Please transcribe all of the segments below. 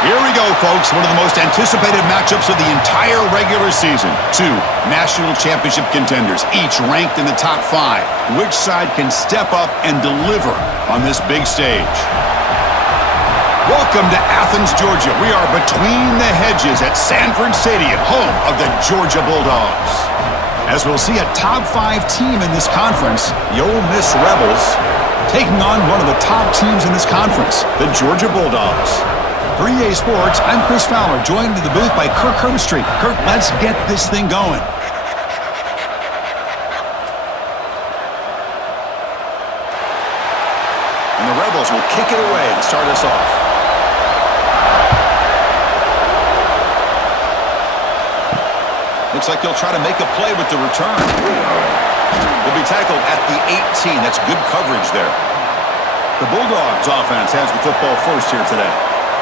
Here we go, folks. One of the most anticipated matchups of the entire regular season. Two national championship contenders, each ranked in the top 5. Which side can step up and deliver on this big stage? Welcome to Athens, Georgia. We are between the hedges at Sanford Stadium, home of the Georgia Bulldogs. As we'll see a top 5 team in this conference, the Ole Miss Rebels, taking on one of the top teams in this conference, the Georgia Bulldogs. For EA Sports, I'm Chris Fowler, joined in the booth by Kirk Herbstreit. Kirk, let's get this thing going. And the Rebels will kick it away to start us off. Looks like he'll try to make a play with the return. He'll be tackled at the 18. That's good coverage there. The Bulldogs offense has the football first here today.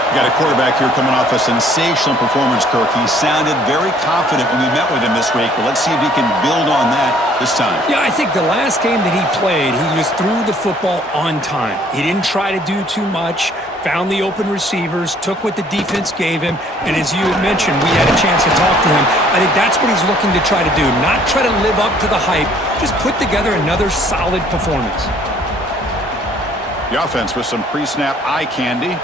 We got a quarterback here coming off a sensational performance, Kirk. He sounded very confident when we met with him this week, but let's see if he can build on that this time. Yeah, I think the last game that he played, he just threw the football on time. He didn't try to do too much, found the open receivers, took what the defense gave him, and as you had mentioned, we had a chance to talk to him. I think that's what he's looking to try to do, not try to live up to the hype, just put together another solid performance. The offense with some pre-snap eye candy.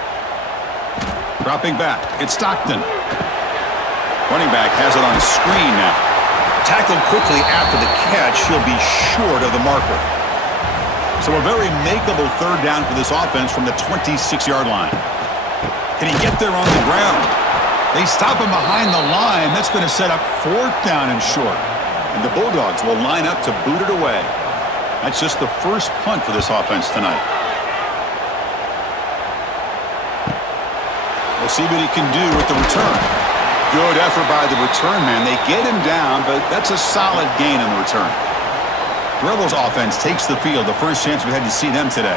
Dropping back, it's Stockton. Running back has it on the screen now. Tackled quickly after the catch, he'll be short of the marker. So a very makeable third down for this offense from the 26-yard line. Can he get there on the ground? They stop him behind the line. That's going to set up 4th down and short. And the Bulldogs will line up to boot it away. That's just the first punt for this offense tonight. We'll see what he can do with the return. Good effort by the return man. They get him down, but that's a solid gain on the return. The Rebels offense takes the field. The first chance we had to see them today.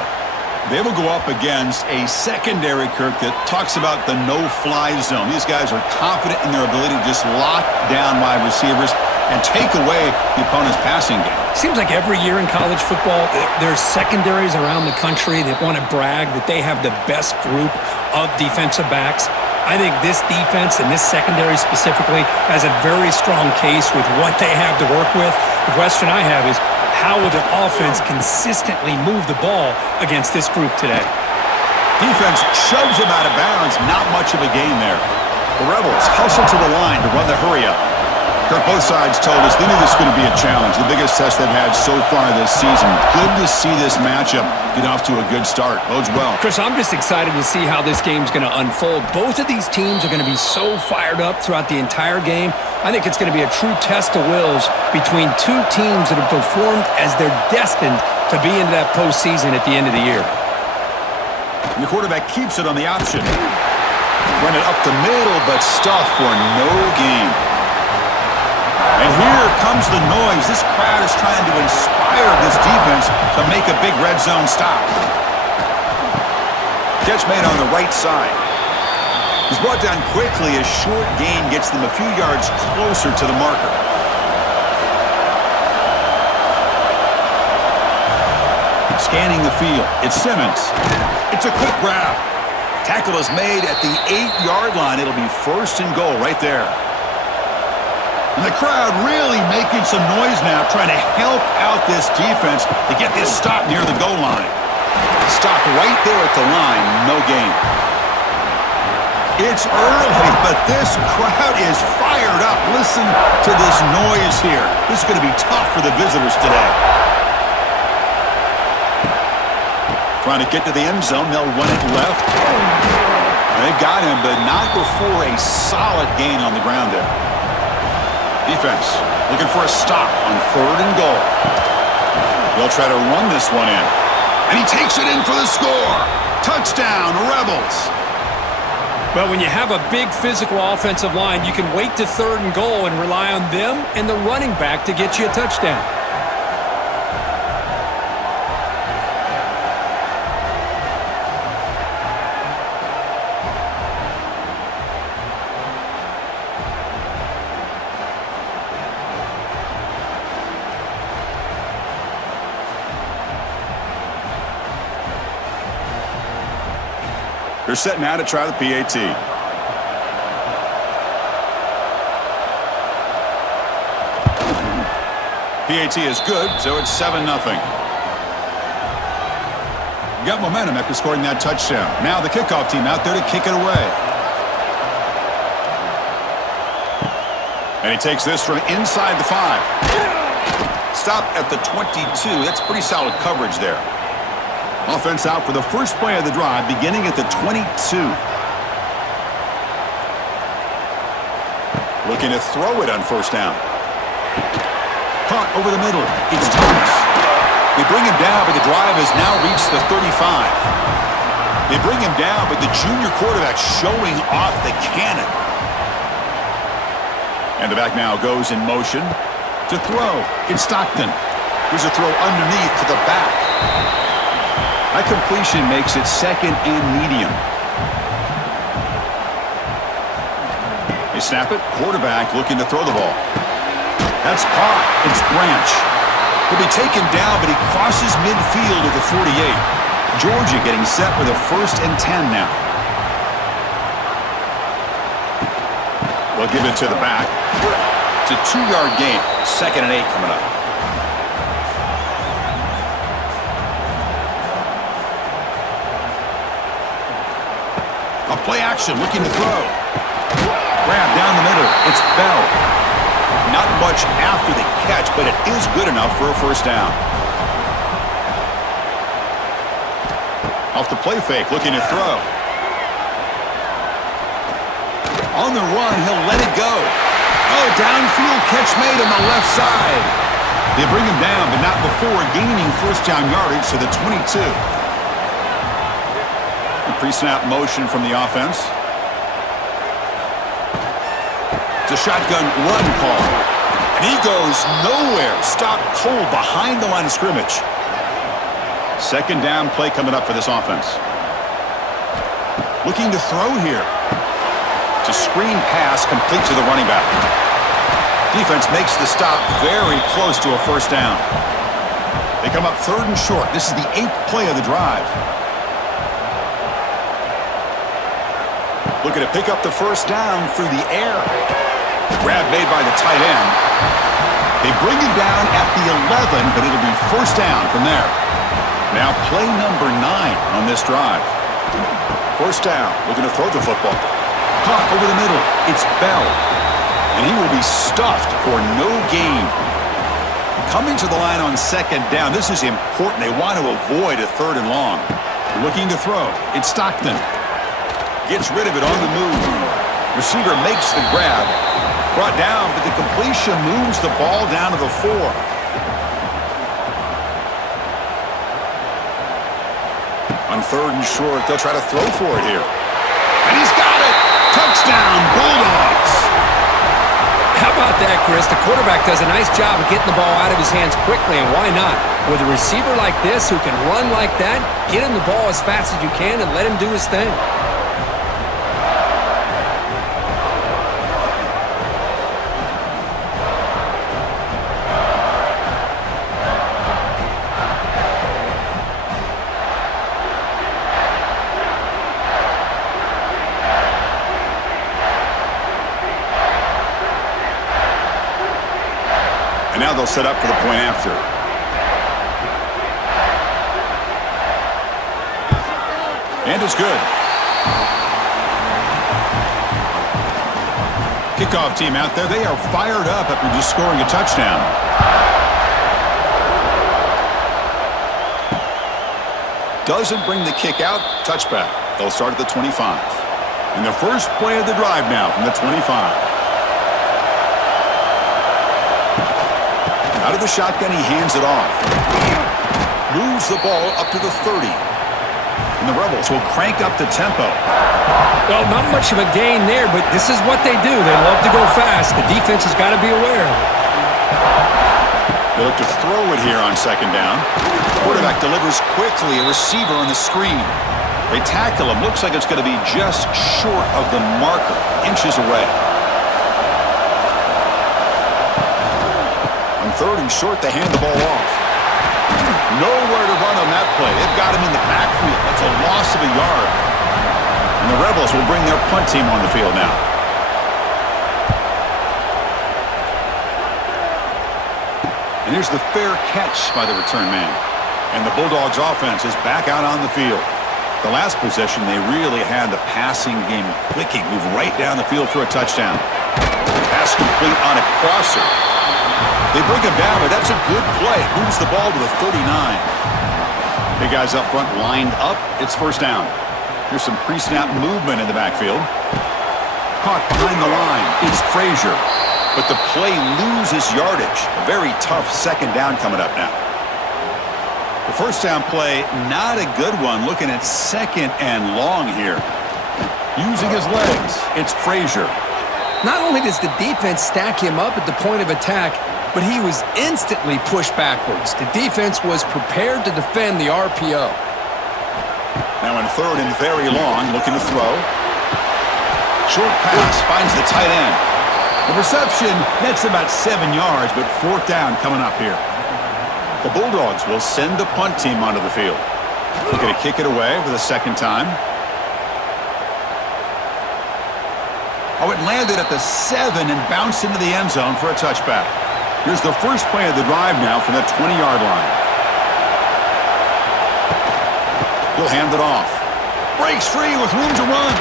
They will go up against a secondary, Kirk, that talks about the no-fly zone. These guys are confident in their ability to just lock down wide receivers and take away the opponent's passing game. Seems like every year in college football, there's secondaries around the country that want to brag that they have the best group of defensive backs. I think this defense and this secondary specifically has a very strong case with what they have to work with. The question I have is, how will the offense consistently move the ball against this group today? Defense shoves him out of bounds. Not much of a gain there. The Rebels hustle to the line to run the hurry up. Kirk, both sides told us they knew this was going to be a challenge, the biggest test they've had so far this season. Good to see this matchup get off to a good start. Bodes well. Chris, I'm just excited to see how this game's going to unfold. Both of these teams are going to be so fired up throughout the entire game. I think it's going to be a true test of wills between two teams that have performed as they're destined to be into that postseason at the end of the year. And the quarterback keeps it on the option. Run it up the middle, but stuffed for no gain. And here comes the noise. This crowd is trying to inspire this defense to make a big red zone stop. Catch made on the right side. He's brought down quickly. A short gain gets them a few yards closer to the marker. Scanning the field. It's Simmons. It's a quick grab. Tackle is made at the 8-yard line. It'll be 1st and goal right there. And the crowd really making some noise now, trying to help out this defense to get this stop near the goal line. Stop right there at the line, no gain. It's early, but this crowd is fired up. Listen to this noise here. This is going to be tough for the visitors today. Trying to get to the end zone, they'll run it left. They've got him, but not before a solid gain on the ground there. Defense looking for a stop on 3rd and goal. They'll try to run this one in. And he takes it in for the score. Touchdown, Rebels. Well, when you have a big physical offensive line, you can wait to 3rd and goal and rely on them and the running back to get you a touchdown. They're set now to try the PAT. PAT is good, so it's 7-0. Got momentum after scoring that touchdown. Now the kickoff team out there to kick it away. And he takes this from inside the 5. Stop at the 22. That's pretty solid coverage there. Offense out for the first play of the drive, beginning at the 22. Looking to throw it on first down. Caught over the middle. It's Thomas. They bring him down, but the drive has now reached the 35. They bring him down, but the junior quarterback showing off the cannon. And the back now goes in motion to throw. It's Stockton. Here's a throw underneath to the back. That completion makes it 2nd and medium. They snap it. Quarterback looking to throw the ball. That's caught. It's Branch. He'll be taken down, but he crosses midfield at the 48. Georgia getting set with a 1st and 10 now. We'll give it to the back. It's a 2-yard gain. 2nd and 8 coming up. A play action looking to throw. Grab down the middle. It's Bell. Not much after the catch, but it is good enough for a 1st down. Off the play fake, looking to throw. On the run, he'll let it go. Oh, downfield catch made on the left side. They bring him down, but not before gaining 1st down yardage to the 22. A pre-snap motion from the offense. It's a shotgun run call. And he goes nowhere. Stopped cold behind the line of scrimmage. 2nd down play coming up for this offense. Looking to throw here. It's a screen pass complete to the running back. Defense makes the stop very close to a 1st down. They come up 3rd and short. This is the 8th play of the drive. Looking to pick up the 1st down through the air. Grab made by the tight end. They bring him down at the 11, but it'll be 1st down from there. Now play number 9 on this drive. 1st down, looking to throw the football. Caught over the middle. It's Bell. And he will be stuffed for no gain. Coming to the line on 2nd down. This is important. They want to avoid a 3rd and long. Looking to throw. It's Stockton. Gets rid of it on the move. Receiver makes the grab. Brought down, but the completion moves the ball down to the 4. On 3rd and short, they'll try to throw for it here. And he's got it! Touchdown, Bulldogs! How about that, Chris? The quarterback does a nice job of getting the ball out of his hands quickly, and why not? With a receiver like this who can run like that, get him the ball as fast as you can and let him do his thing. And now they'll set up for the point after. And it's good. Kickoff team out there. They are fired up after just scoring a touchdown. Doesn't bring the kick out. Touchback. They'll start at the 25. And the first play of the drive now from the 25. Out of the shotgun, he hands it off. Moves the ball up to the 30. And the Rebels will crank up the tempo. Well, not much of a gain there, but this is what they do. They love to go fast. The defense has got to be aware. They look to throw it here on 2nd down. Quarterback delivers quickly. A receiver on the screen. They tackle him. Looks like it's going to be just short of the marker. Inches away. 3rd and short, they hand the ball off. Nowhere to run on that play. They've got him in the backfield. That's a loss of a yard. And the Rebels will bring their punt team on the field now. And here's the fair catch by the return man. And the Bulldogs offense is back out on the field. The last possession, they really had the passing game clicking. Move right down the field for a touchdown. Pass complete on a crosser. They bring him down, but that's a good play. Moves the ball to the 39. Big guys up front lined up. It's first down. Here's some pre-snap movement in the backfield. Caught behind the line. It's Frazier. But the play loses yardage. A very tough second down coming up now. The first down play, not a good one. Looking at second and long here. Using his legs, it's Frazier. Not only does the defense stack him up at the point of attack, but he was instantly pushed backwards. The defense was prepared to defend the RPO. Now in third and very long, looking to throw. Short pass finds the tight end. The reception, that's about 7 yards, but fourth down coming up here. The Bulldogs will send the punt team onto the field. Looking to kick it away for the second time. Oh, it landed at the 7 and bounced into the end zone for a touchback. Here's the first play of the drive now from the 20-yard line. He'll hand it off. Breaks free with room to run.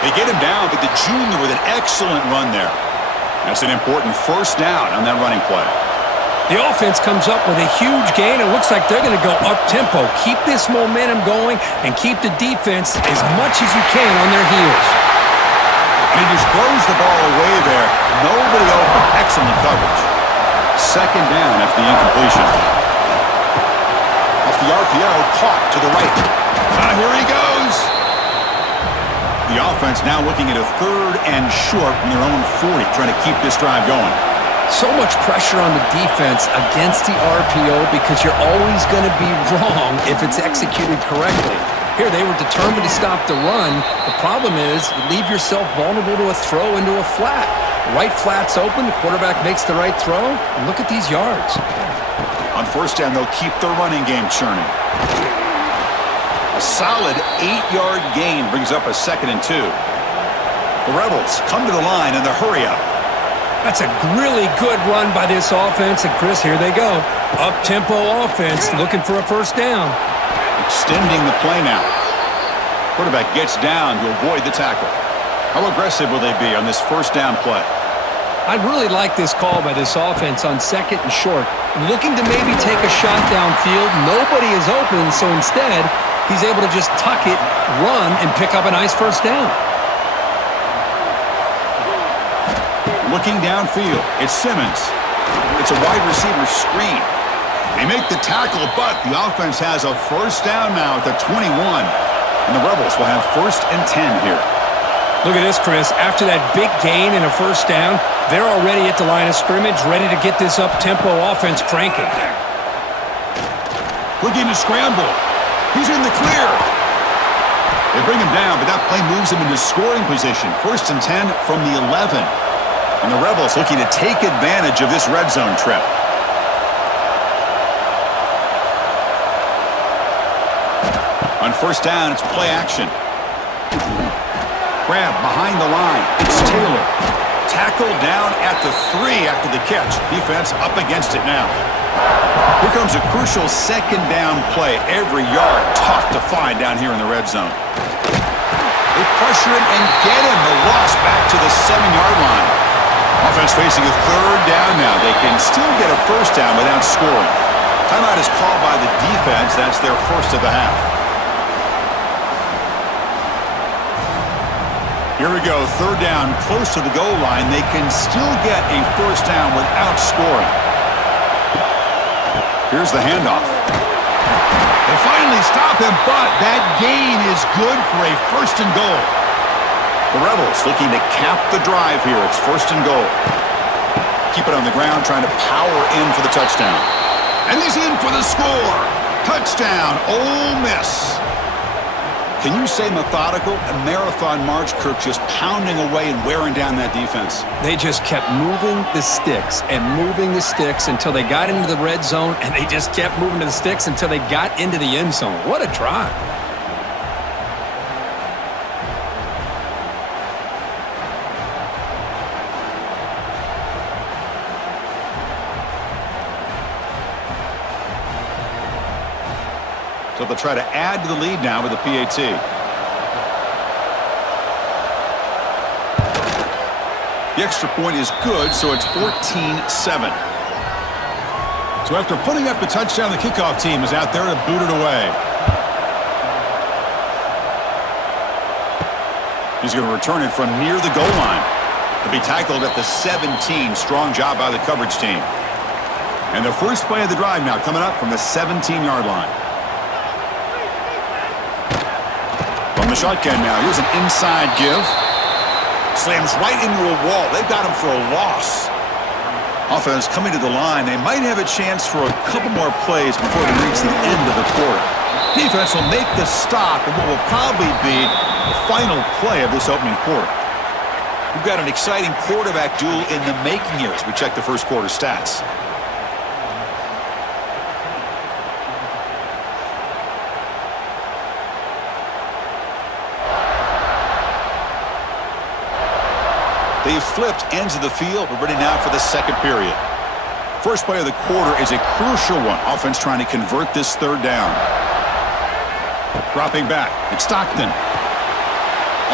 They get him down, but the junior with an excellent run there. That's an important first down on that running play. The offense comes up with a huge gain. It looks like they're going to go up-tempo. Keep this momentum going and keep the defense as much as you can on their heels. And he just throws the ball away there. Nobody open. Excellent coverage. Second down after the incompletion. Off the RPO, caught to the right. Here he goes. The offense now looking at a third and short from their own 40, trying to keep this drive going. So much pressure on the defense against the RPO because you're always going to be wrong if it's executed correctly. Here, they were determined to stop the run. The problem is you leave yourself vulnerable to a throw into a flat. Right flat's open, the quarterback makes the right throw, and look at these yards. On first down, they'll keep their running game churning. A solid 8-yard gain brings up a 2nd and 2. The Rebels come to the line in the hurry-up. That's a really good run by this offense. And, Chris, here they go. Up-tempo offense looking for a first down. Extending the play now. Quarterback gets down to avoid the tackle. How aggressive will they be on this first down play? I'd really like this call by this offense on 2nd and short. Looking to maybe take a shot downfield. Nobody is open, so instead, he's able to just tuck it, run, and pick up a nice first down. Looking downfield, it's Simmons. It's a wide receiver screen. They make the tackle, but the offense has a first down now at the 21. And the Rebels will have 1st and 10 here. Look at this, Chris. After that big gain and a first down, they're already at the line of scrimmage, ready to get this up-tempo offense cranking. Looking to scramble. He's in the clear. They bring him down, but that play moves him into scoring position. 1st and 10 from the 11. And the Rebels looking to take advantage of this red zone trip. On first down, it's play action. Grab behind the line. It's Taylor. Tackle down at the 3 after the catch. Defense up against it now. Here comes a crucial second down play. Every yard tough to find down here in the red zone. They pressure him and get him. The loss back to the 7-yard line. Offense facing a third down now. They can still get a first down without scoring. Timeout is called by the defense. That's their first of the half. Here we go. Third down, close to the goal line. They can still get a first down without scoring. Here's the handoff. They finally stop him, but that gain is good for a 1st and goal. The Rebels looking to cap the drive here. It's 1st and goal. Keep it on the ground, trying to power in for the touchdown. And he's in for the score. Touchdown, Ole Miss. Can you say methodical? A marathon march, Kirk, just pounding away and wearing down that defense. They just kept moving the sticks and moving the sticks until they got into the red zone, and they just kept moving to the sticks until they got into the end zone. What a drive. So they'll try to add to the lead now with the PAT. The extra point is good, so it's 14-7. So after putting up the touchdown, the kickoff team is out there to boot it away. He's going to return it from near the goal line. He'll be tackled at the 17. Strong job by the coverage team. And the first play of the drive now coming up from the 17-yard line. From the shotgun now, here's an inside give. Slams right into a wall. They've got him for a loss. Offense coming to the line. They might have a chance for a couple more plays before they reach the end of the quarter. Defense will make the stop in what will probably be the final play of this opening quarter. We've got an exciting quarterback duel in the making here as we check the first quarter stats. They've flipped ends of the field. We're ready now for the second period. First play of the quarter is a crucial one. Offense trying to convert this third down. Dropping back. It's Stockton.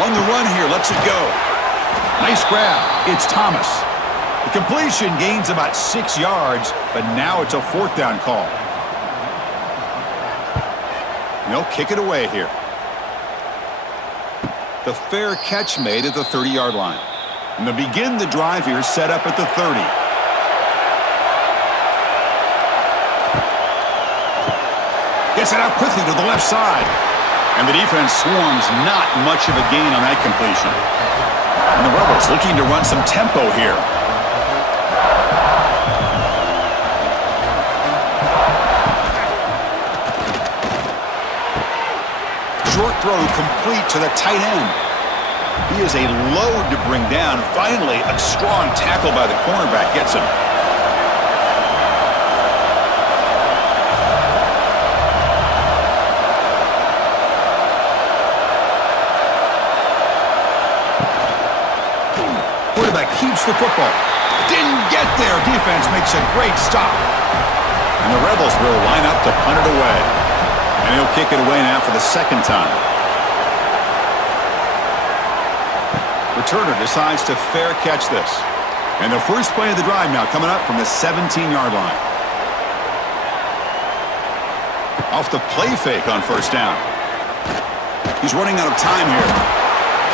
On the run here. Lets it go. Nice grab. It's Thomas. The completion gains about 6 yards, but now it's a fourth down call. And they'll kick it away here. The fair catch made at the 30-yard line. And they'll begin the drive here, set up at the 30. Gets it out quickly to the left side. And the defense swarms, not much of a gain on that completion. And the Rebels looking to run some tempo here. Short throw complete to the tight end. He is a load to bring down. Finally, a strong tackle by the cornerback gets him. Quarterback keeps the football. Didn't get there. Defense makes a great stop. And the Rebels will line up to punt it away. And he'll kick it away now for the second time. Returner decides to fair catch this. And the first play of the drive now coming up from the 17-yard line. Off the play fake on first down. He's running out of time here.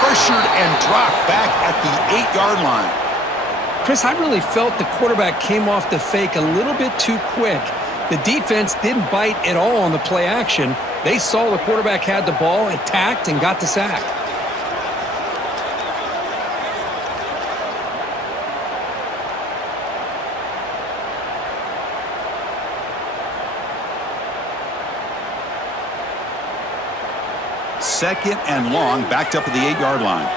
Pressured and dropped back at the 8-yard line. Chris, I really felt the quarterback came off the fake a little bit too quick. The defense didn't bite at all on the play action. They saw the quarterback had the ball, attacked, and got the sack. Second and long, backed up at the 8-yard line.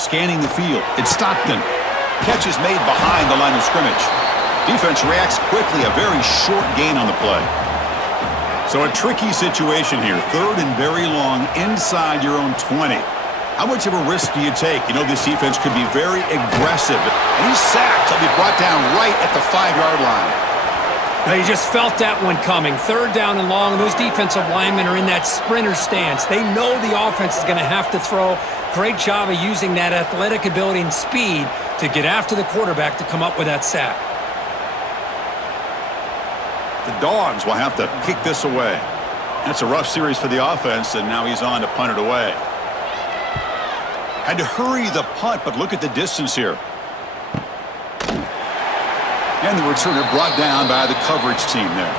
Scanning the field, it's Stockton. Catch is made behind the line of scrimmage. Defense reacts quickly, a very short gain on the play. So a tricky situation here. Third and very long, inside your own 20. How much of a risk do you take? You know this defense could be very aggressive. And he's sacked. He'll be brought down right at the 5-yard line. Now you just felt that one coming. Third down and long. Those defensive linemen are in that sprinter stance. They know the offense is going to have to throw. Great job of using that athletic ability and speed to get after the quarterback to come up with that sack. The Dogs will have to kick this away. That's a rough series for the offense, and now he's on to punt it away. Had to hurry the punt, but look at the distance here. And the returner brought down by the coverage team there.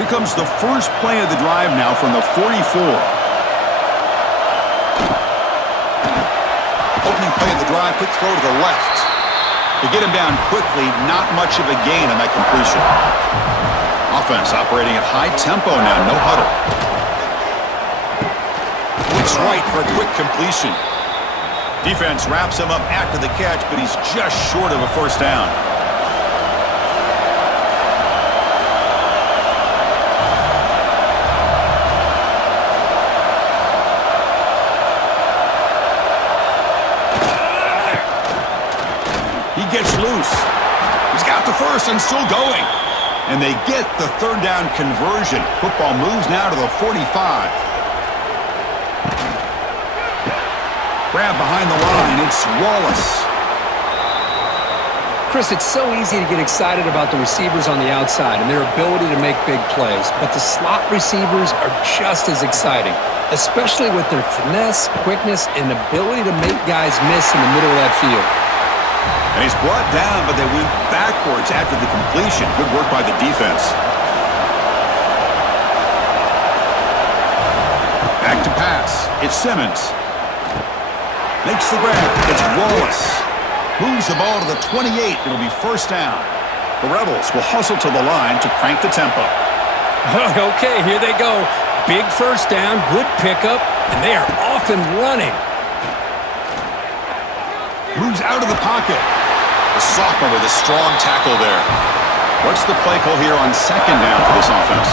Here comes the first play of the drive now from the 44. Opening play of the drive, quick throw to the left. To get him down quickly, not much of a gain on that completion. Offense operating at high tempo now, no huddle. It's right for a quick completion. Defense wraps him up after the catch, but he's just short of a first down. He gets loose. He's got got to first and still going. And they get the third down conversion. Football moves now to the 45. Grab behind the line. It's Wallace. Chris, it's so easy to get excited about the receivers on the outside and their ability to make big plays, but the slot receivers are just as exciting, especially with their finesse, quickness, and ability to make guys miss in the middle of that field. And he's brought down, but they went backwards after the completion. Good work by the defense. Back to pass. It's Simmons. Makes the grab. It's Wallace. Moves the ball to the 28. It'll be first down. The Rebels will hustle to the line to crank the tempo. Okay, here they go. Big first down, good pickup, and they are off and running. Moves out of the pocket. The sophomore with a strong tackle there. What's the play call here on second down for this offense?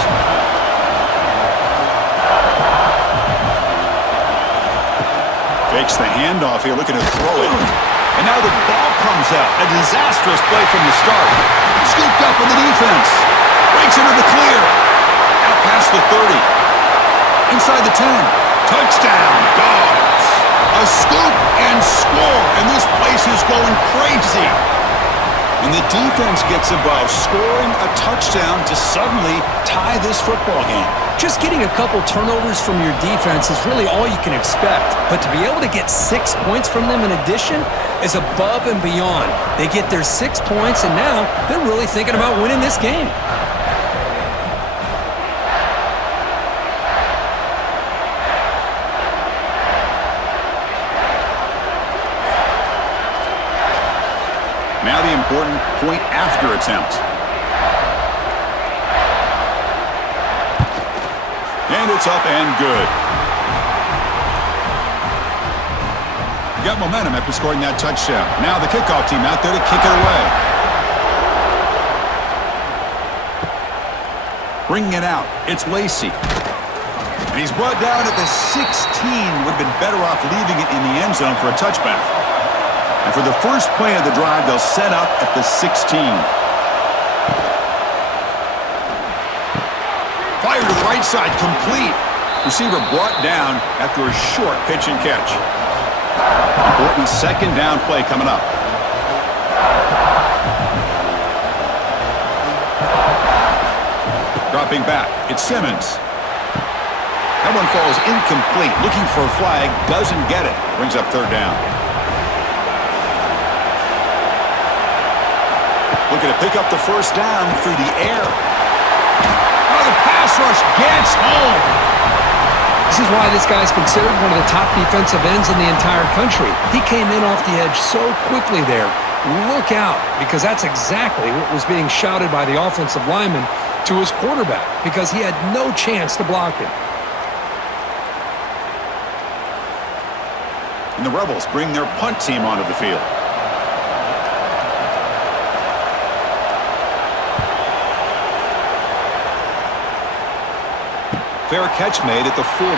Fakes the handoff here, looking to throw it. And now the ball comes out. A disastrous play from the start. Scooped up in the defense. Breaks into the clear. Out past the 30. Inside the 10. Touchdown, Dogs. A scoop and score. And this place is going crazy. And the defense gets involved, scoring a touchdown to suddenly tie this football game. Just getting a couple turnovers from your defense is really all you can expect. But to be able to get 6 points from them in addition is above and beyond. They get their 6 points, and now they're really thinking about winning this game. Now the important point after attempt. And it's up and good. Got momentum after scoring that touchdown. Now the kickoff team out there to kick it away. Bringing it out. It's Lacey. And he's brought down at the 16. Would have been better off leaving it in the end zone for a touchback. And for the first play of the drive, they'll set up at the 16. Fire to the right side, complete. Receiver brought down after a short pitch and catch. Important second down play coming up. Dropping back, it's Simmons. That one falls incomplete. Looking for a flag, doesn't get it. Brings up third down. Looking to pick up the first down through the air. Oh, the pass rush gets home. This is why this guy's considered one of the top defensive ends in the entire country. He came in off the edge so quickly there. Look out, because that's exactly what was being shouted by the offensive lineman to his quarterback, because he had no chance to block him. And the Rebels bring their punt team onto the field. Fair catch made at the 40.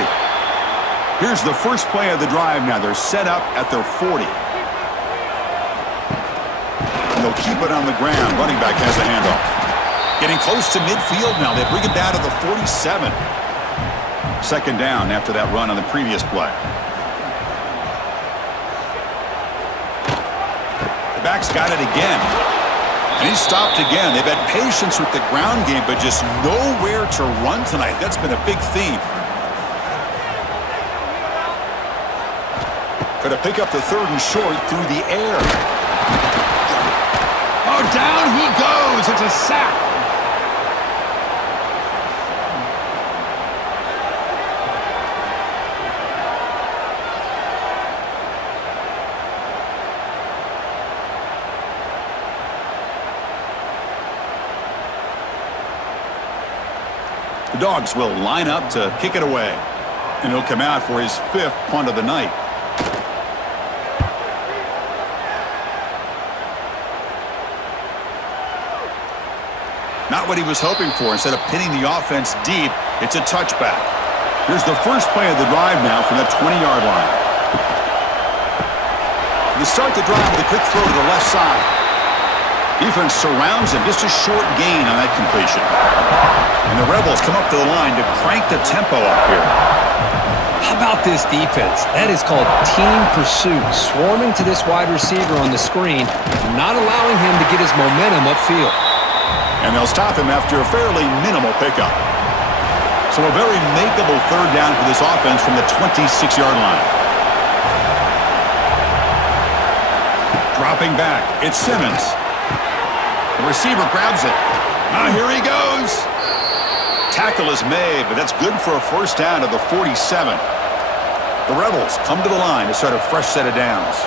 Here's the first play of the drive now. They're set up at their 40. And they'll keep it on the ground. Running back has the handoff. Getting close to midfield now. They bring it down to the 47. Second down after that run on the previous play. The back's got it again. And he stopped again. They've had patience with the ground game, but just nowhere to run tonight. That's been a big theme. Going to pick up the third and short through the air. Oh, down he goes. It's a sack. The Dogs will line up to kick it away. And he'll come out for his 5th punt of the night. Not what he was hoping for. Instead of pinning the offense deep, it's a touchback. Here's the first play of the drive now from the 20-yard line. You start the drive with a quick throw to the left side. Defense surrounds him. Just a short gain on that completion. And the Rebels come up to the line to crank the tempo up here. How about this defense? That is called team pursuit. Swarming to this wide receiver on the screen, not allowing him to get his momentum upfield. And they'll stop him after a fairly minimal pickup. So a very makeable third down for this offense from the 26-yard line. Dropping back, it's Simmons. The receiver grabs it. Here he goes. Tackle is made, but that's good for a first down to the 47. The Rebels come to the line to start a fresh set of downs.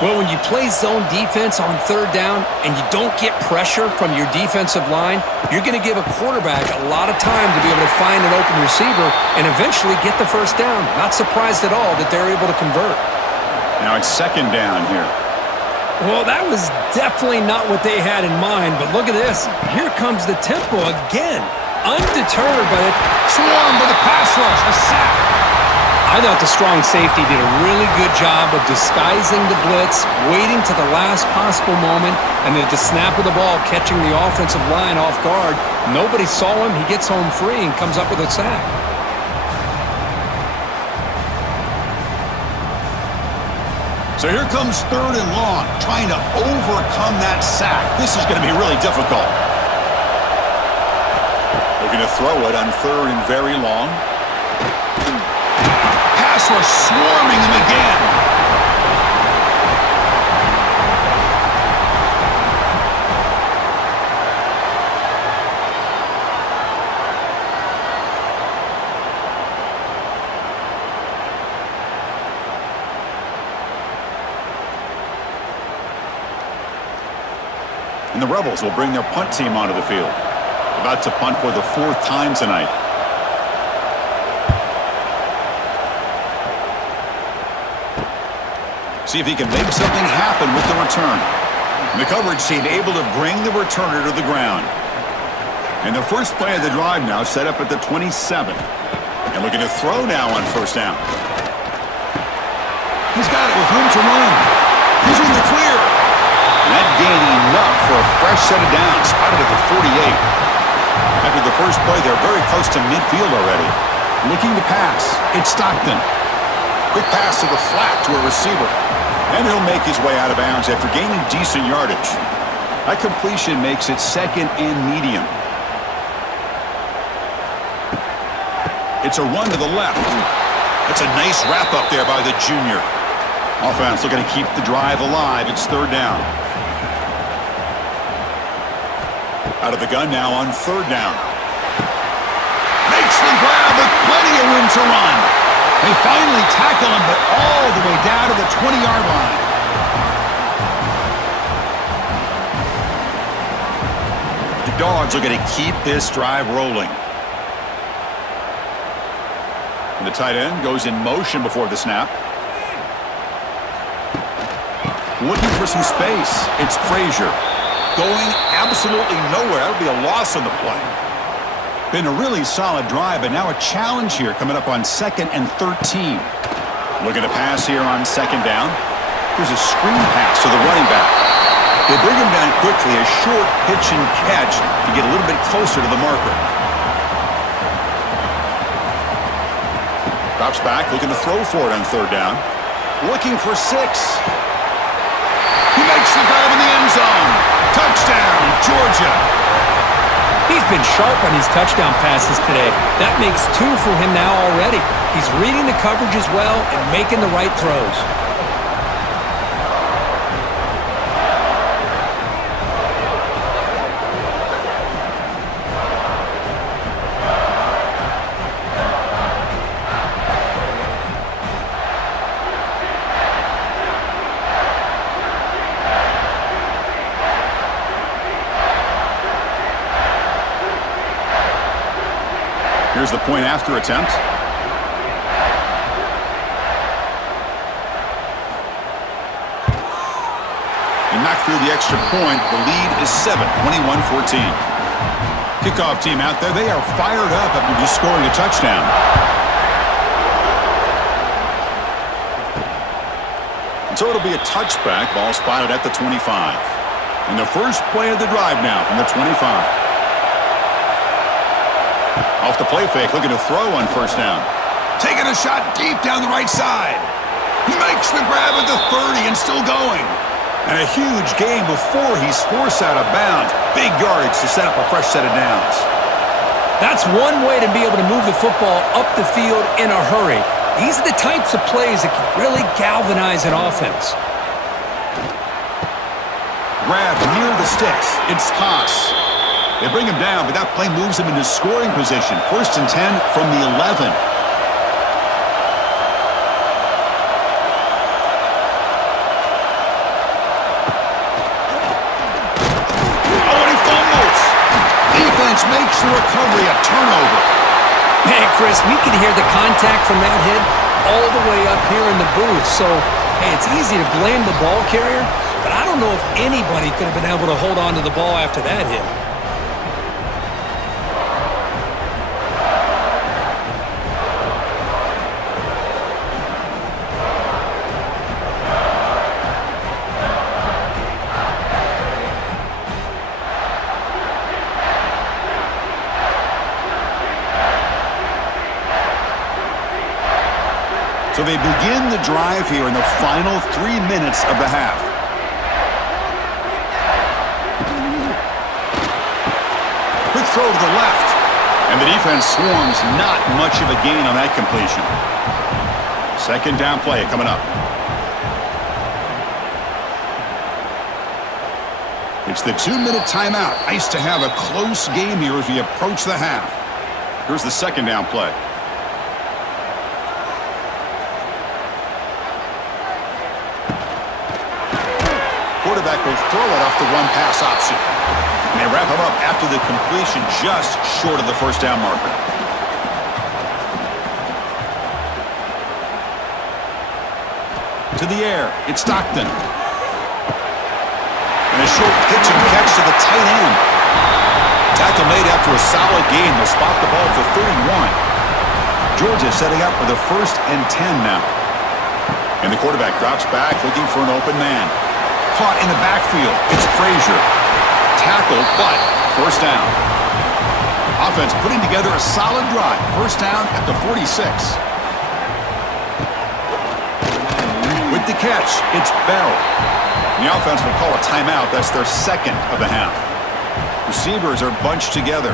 Well, when you play zone defense on third down and you don't get pressure from your defensive line, you're going to give a quarterback a lot of time to be able to find an open receiver and eventually get the first down. Not surprised at all that they're able to convert. Now it's second down here. Well, that was definitely not what they had in mind, but look at this. Here comes the tempo again. Undeterred by it. Swarm with a pass rush, a sack. I thought the strong safety did a really good job of disguising the blitz, waiting to the last possible moment, and then at the snap of the ball, catching the offensive line off guard. Nobody saw him. He gets home free and comes up with a sack. So here comes third and long, trying to overcome that sack. This is going to be really difficult. Looking to throw it on third and very long. Pass rush swarming him again. And the Rebels will bring their punt team onto the field. About to punt for the fourth time tonight. See if he can make something happen with the return. And the coverage team able to bring the returner to the ground. And the first play of the drive now set up at the 27. And looking to throw now on first down. He's got it with room to run. He's in the clear. And that gained enough for a fresh set of downs, spotted at the 48. After the first play, they're very close to midfield already. Looking to pass. It's Stockton. Quick pass to the flat to a receiver. And he'll make his way out of bounds after gaining decent yardage. That completion makes it second and medium. It's a run to the left. That's a nice wrap up there by the junior. Offense looking to keep the drive alive. It's third down. Out of the gun now on third down. Makes the grab with plenty of room to run. They finally tackle him, but all the way down to the 20-yard line. The Dogs are going to keep this drive rolling. And the tight end goes in motion before the snap. Looking for some space. It's Frazier. Going absolutely nowhere. That'll be a loss on the play. Been a really solid drive, but now a challenge here coming up on 2nd and 13. Looking to pass here on second down. Here's a screen pass to the running back. They bring him down quickly, a short pitch and catch to get a little bit closer to the marker. Drops back, looking to throw for it on third down. Looking for 6. He makes the grab in the end zone. Touchdown, Georgia. He's been sharp on his touchdown passes today. That makes 2 for him now already. He's reading the coverage as well and making the right throws. Here's the point after attempt. And knocked through the extra point. The lead is 7, 21-14. Kickoff team out there. They are fired up after just scoring a touchdown. And so it'll be a touchback. Ball spotted at the 25. And the first play of the drive now from the 25. Off the play fake, looking to throw on first down. Taking a shot deep down the right side. He makes the grab at the 30 and still going. And a huge gain before he's forced out of bounds. Big yardage to set up a fresh set of downs. That's one way to be able to move the football up the field in a hurry. These are the types of plays that can really galvanize an offense. Grab near the sticks. It's Haas. They bring him down, but that play moves him into scoring position. 1st and 10 from the 11. Oh, and he fumbles. Defense makes the recovery a turnover. Man, Chris, we can hear the contact from that hit all the way up here in the booth. So, hey, it's easy to blame the ball carrier, but I don't know if anybody could have been able to hold on to the ball after that hit. So they begin the drive here in the final 3 minutes of the half. Quick throw to the left. And the defense swarms, not much of a gain on that completion. 2nd down play coming up. It's the 2-minute timeout. Nice to have a close game here as we approach the half. Here's the 2nd down play. Quarterback will throw it off the run-pass option. And they wrap him up after the completion just short of the 1st down marker. To the air, it's Stockton. And a short pitch and catch to the tight end. Tackle made after a solid gain. They'll spot the ball for 31. Georgia setting up for the 1st and 10 now. And the quarterback drops back looking for an open man. Caught in the backfield. It's Frazier. Tackled, but 1st down. Offense putting together a solid drive. 1st down at the 46. With the catch, it's Bell. The offense will call a timeout. That's their 2nd of the half. Receivers are bunched together.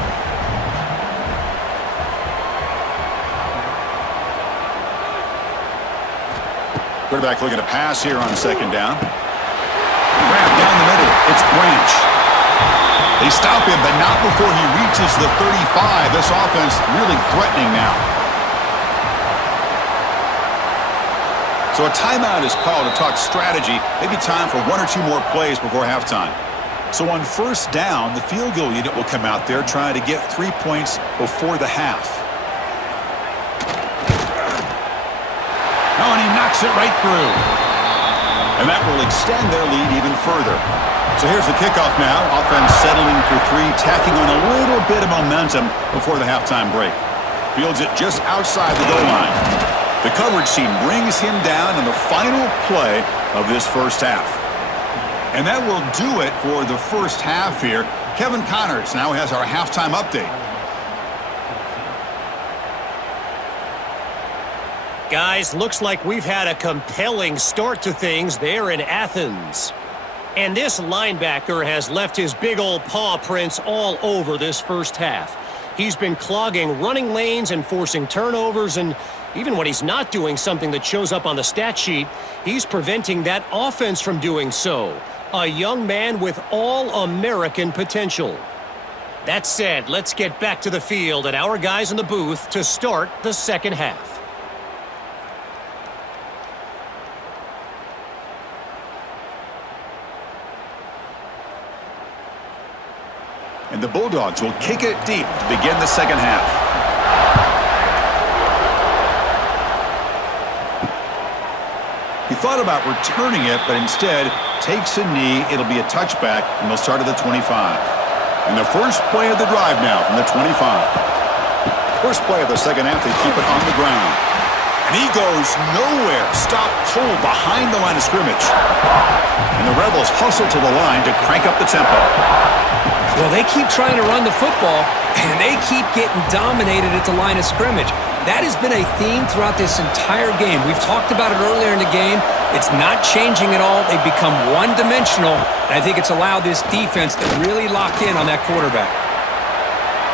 Quarterback looking to pass here on 2nd down. Grab down the middle. It's Branch. They stop him, but not before he reaches the 35. This offense really threatening now. So a timeout is called to talk strategy. Maybe time for 1 or 2 more plays before halftime. So on 1st down, the field goal unit will come out there trying to get 3 points before the half. Oh, and he knocks it right through. And that will extend their lead even further. So here's the kickoff now. Offense settling for 3, tacking on a little bit of momentum before the halftime break. Fields it just outside the goal line. The coverage team brings him down in the final play of this 1st half. And that will do it for the 1st half here. Kevin Connors now has our halftime update. Guys, looks like we've had a compelling start to things there in Athens. And this linebacker has left his big old paw prints all over this 1st half. He's been clogging running lanes and forcing turnovers, and even when he's not doing something that shows up on the stat sheet, he's preventing that offense from doing so. A young man with all-American potential. That said, let's get back to the field and our guys in the booth to start the 2nd half. And the Bulldogs will kick it deep to begin the 2nd half. He thought about returning it, but instead takes a knee. It'll be a touchback, and they'll start at the 25. And the first play of the drive now from the 25. First play of the 2nd half, they keep it on the ground. And he goes nowhere. Stop cold behind the line of scrimmage. And the Rebels hustle to the line to crank up the tempo. Well, they keep trying to run the football, and they keep getting dominated at the line of scrimmage. That has been a theme throughout this entire game. We've talked about it earlier in the game. It's not changing at all. They've become one-dimensional, and I think it's allowed this defense to really lock in on that quarterback.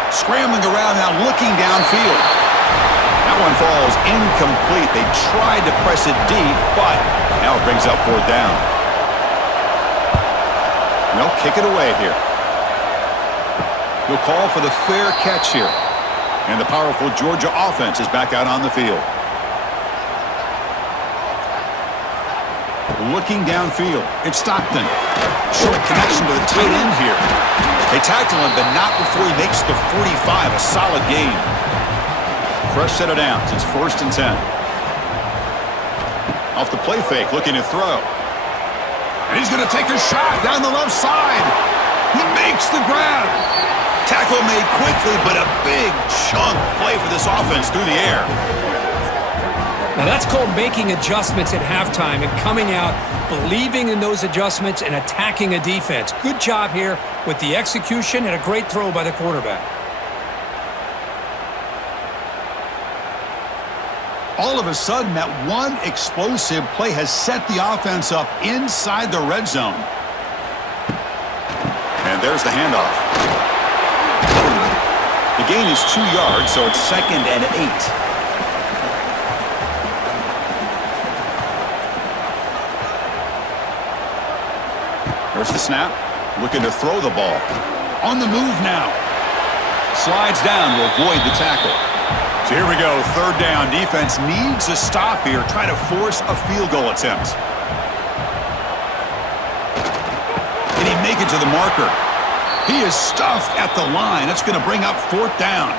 Scrambling around now, looking downfield. That one falls incomplete. They tried to press it deep, but now it brings up 4th down. They'll kick it away here. He'll call for the fair catch here. And the powerful Georgia offense is back out on the field. Looking downfield. It's Stockton. Short connection to the tight end here. They tackle him, but not before he makes the 45. A solid gain. Fresh set of downs. It's 1st and 10. Off the play fake, looking to throw. And he's going to take a shot down the left side. He makes the grab. Tackle made quickly, but a big chunk play for this offense through the air. Now that's called making adjustments at halftime and coming out, believing in those adjustments and attacking a defense. Good job here with the execution and a great throw by the quarterback. All of a sudden, that one explosive play has set the offense up inside the red zone. And there's the handoff. The gain is 2 yards, so it's 2nd and 8. There's the snap. Looking to throw the ball. On the move now. Slides down to avoid the tackle. So here we go. 3rd down. Defense needs a stop here. Try to force a field goal attempt. Can he make it to the marker? He is stuffed at the line. That's going to bring up 4th down.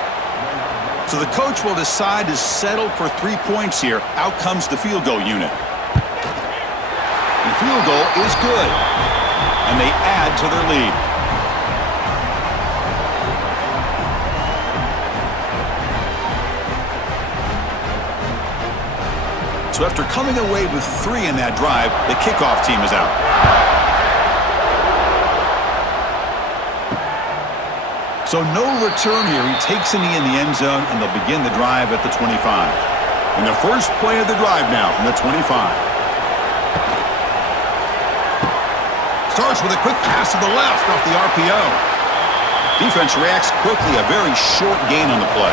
So the coach will decide to settle for 3 points here. Out comes the field goal unit. The field goal is good. And they add to their lead. So after coming away with 3 in that drive, the kickoff team is out. So no return here. He takes a knee in the end zone, and they'll begin the drive at the 25. And the first play of the drive now from the 25. Starts with a quick pass to the left off the RPO. Defense reacts quickly, a very short gain on the play.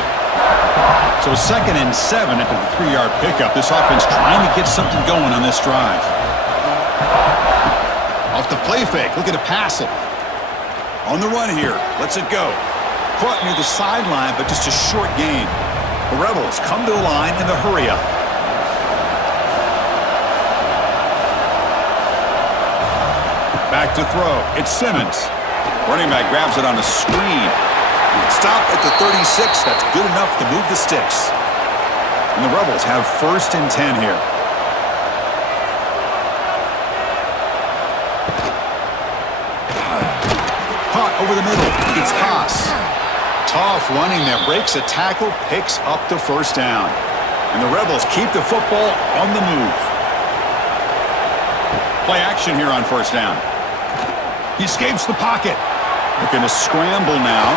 So 2nd and 7 after the 3-yard pickup. This offense trying to get something going on this drive. Off the play fake, looking to pass it. On the run here, lets it go. Caught near the sideline, but just a short gain. The Rebels come to the line in the hurry up. Back to throw. It's Simmons. Running back grabs it on a screen. Stop at the 36. That's good enough to move the sticks. And the Rebels have 1st and 10 here. Caught over the middle. It's Haas. Tough running there. Breaks a tackle. Picks up the 1st down. And the Rebels keep the football on the move. Play action here on 1st down. He escapes the pocket. Looking to scramble now.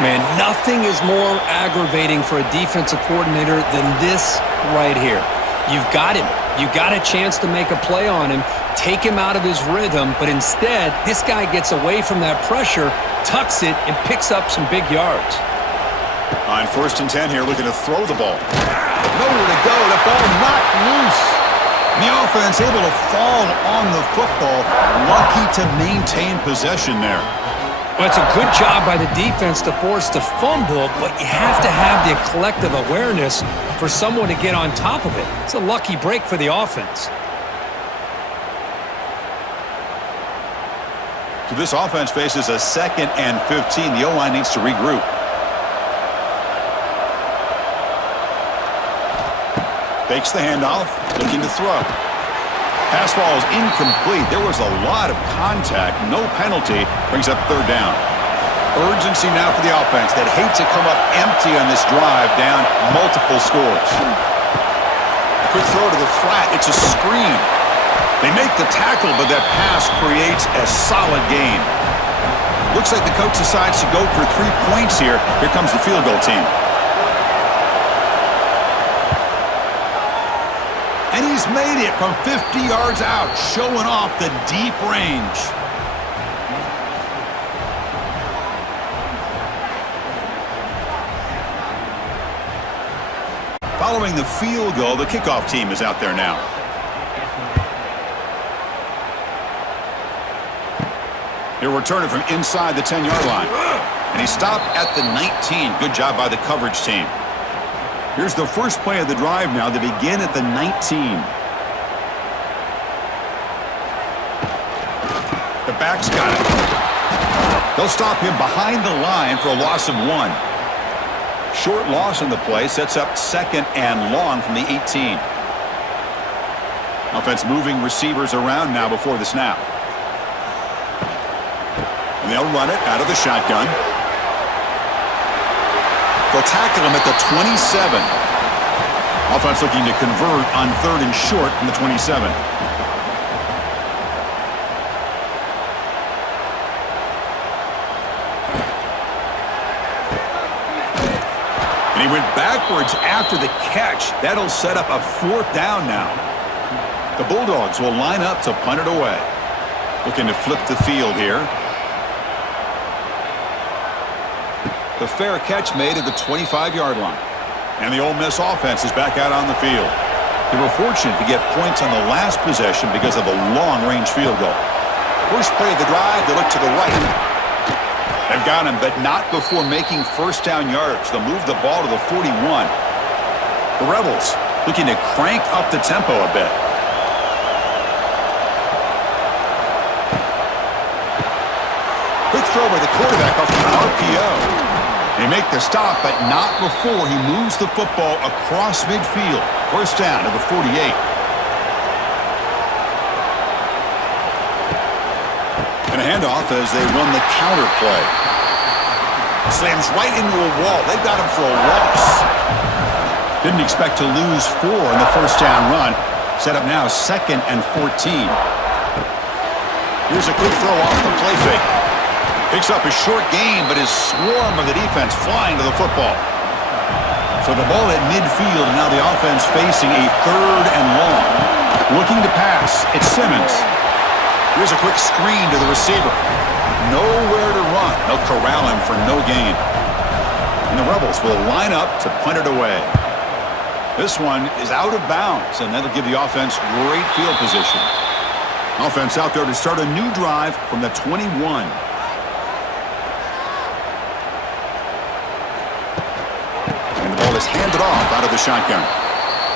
Man, nothing is more aggravating for a defensive coordinator than this right here. You've got him. You've got a chance to make a play on him, take him out of his rhythm, but instead, this guy gets away from that pressure, tucks it, and picks up some big yards. On 1st and 10 here, looking to throw the ball. Nowhere to go. The ball knocked loose. And the offense able to fall on the football. Lucky to maintain possession there. Well, it's a good job by the defense to force the fumble, but you have to have the collective awareness for someone to get on top of it. It's a lucky break for the offense. So this offense faces a 2nd and 15. The O-line needs to regroup. Fakes the handoff, looking to throw. Pass ball is incomplete. There was a lot of contact, no penalty. Brings up 3rd down. Urgency now for the offense that hate to come up empty on this drive, down multiple scores. Quick throw to the flat. It's a screen. They make the tackle, but that pass creates a solid gain. Looks like the coach decides to go for 3 points here. Here comes the field goal team. And he's made it from 50 yards out, showing off the deep range. Following the field goal, the kickoff team is out there now. He'll return it from inside the 10-yard line. And he stopped at the 19. Good job by the coverage team. Here's the first play of the drive now. They begin at the 19. The back's got it. They'll stop him behind the line for a loss of 1. Short loss on the play sets up 2nd and long from the 18. Offense moving receivers around now before the snap. And they'll run it out of the shotgun. They'll tackle him at the 27. Offense looking to convert on 3rd and short from the 27. And he went backwards after the catch. That'll set up a 4th down now. The Bulldogs will line up to punt it away. Looking to flip the field here. The fair catch made at the 25-yard line. And the Ole Miss offense is back out on the field. They were fortunate to get points on the last possession because of a long-range field goal. First play of the drive, they look to the right. They've got him, but not before making 1st down yards. They'll move the ball to the 41. The Rebels looking to crank up the tempo a bit. Quick throw by the quarterback off the RPO. They make the stop, but not before he moves the football across midfield. 1st down to the 48. And a handoff as they run the counter play. Slams right into a wall. They've got him for a loss. Didn't expect to lose 4 in the 1st down run. Set up now 2nd and 14. Here's a quick throw off the play fake. Picks up a short gain, but his swarm of the defense flying to the football. So the ball at midfield, and now the offense facing a 3rd and long. Looking to pass. It's Simmons. Here's a quick screen to the receiver. Nowhere to run. They'll corral him for no gain. And the Rebels will line up to punt it away. This one is out of bounds, and that'll give the offense great field position. Offense out there to start a new drive from the 21. Is handed off out of the shotgun.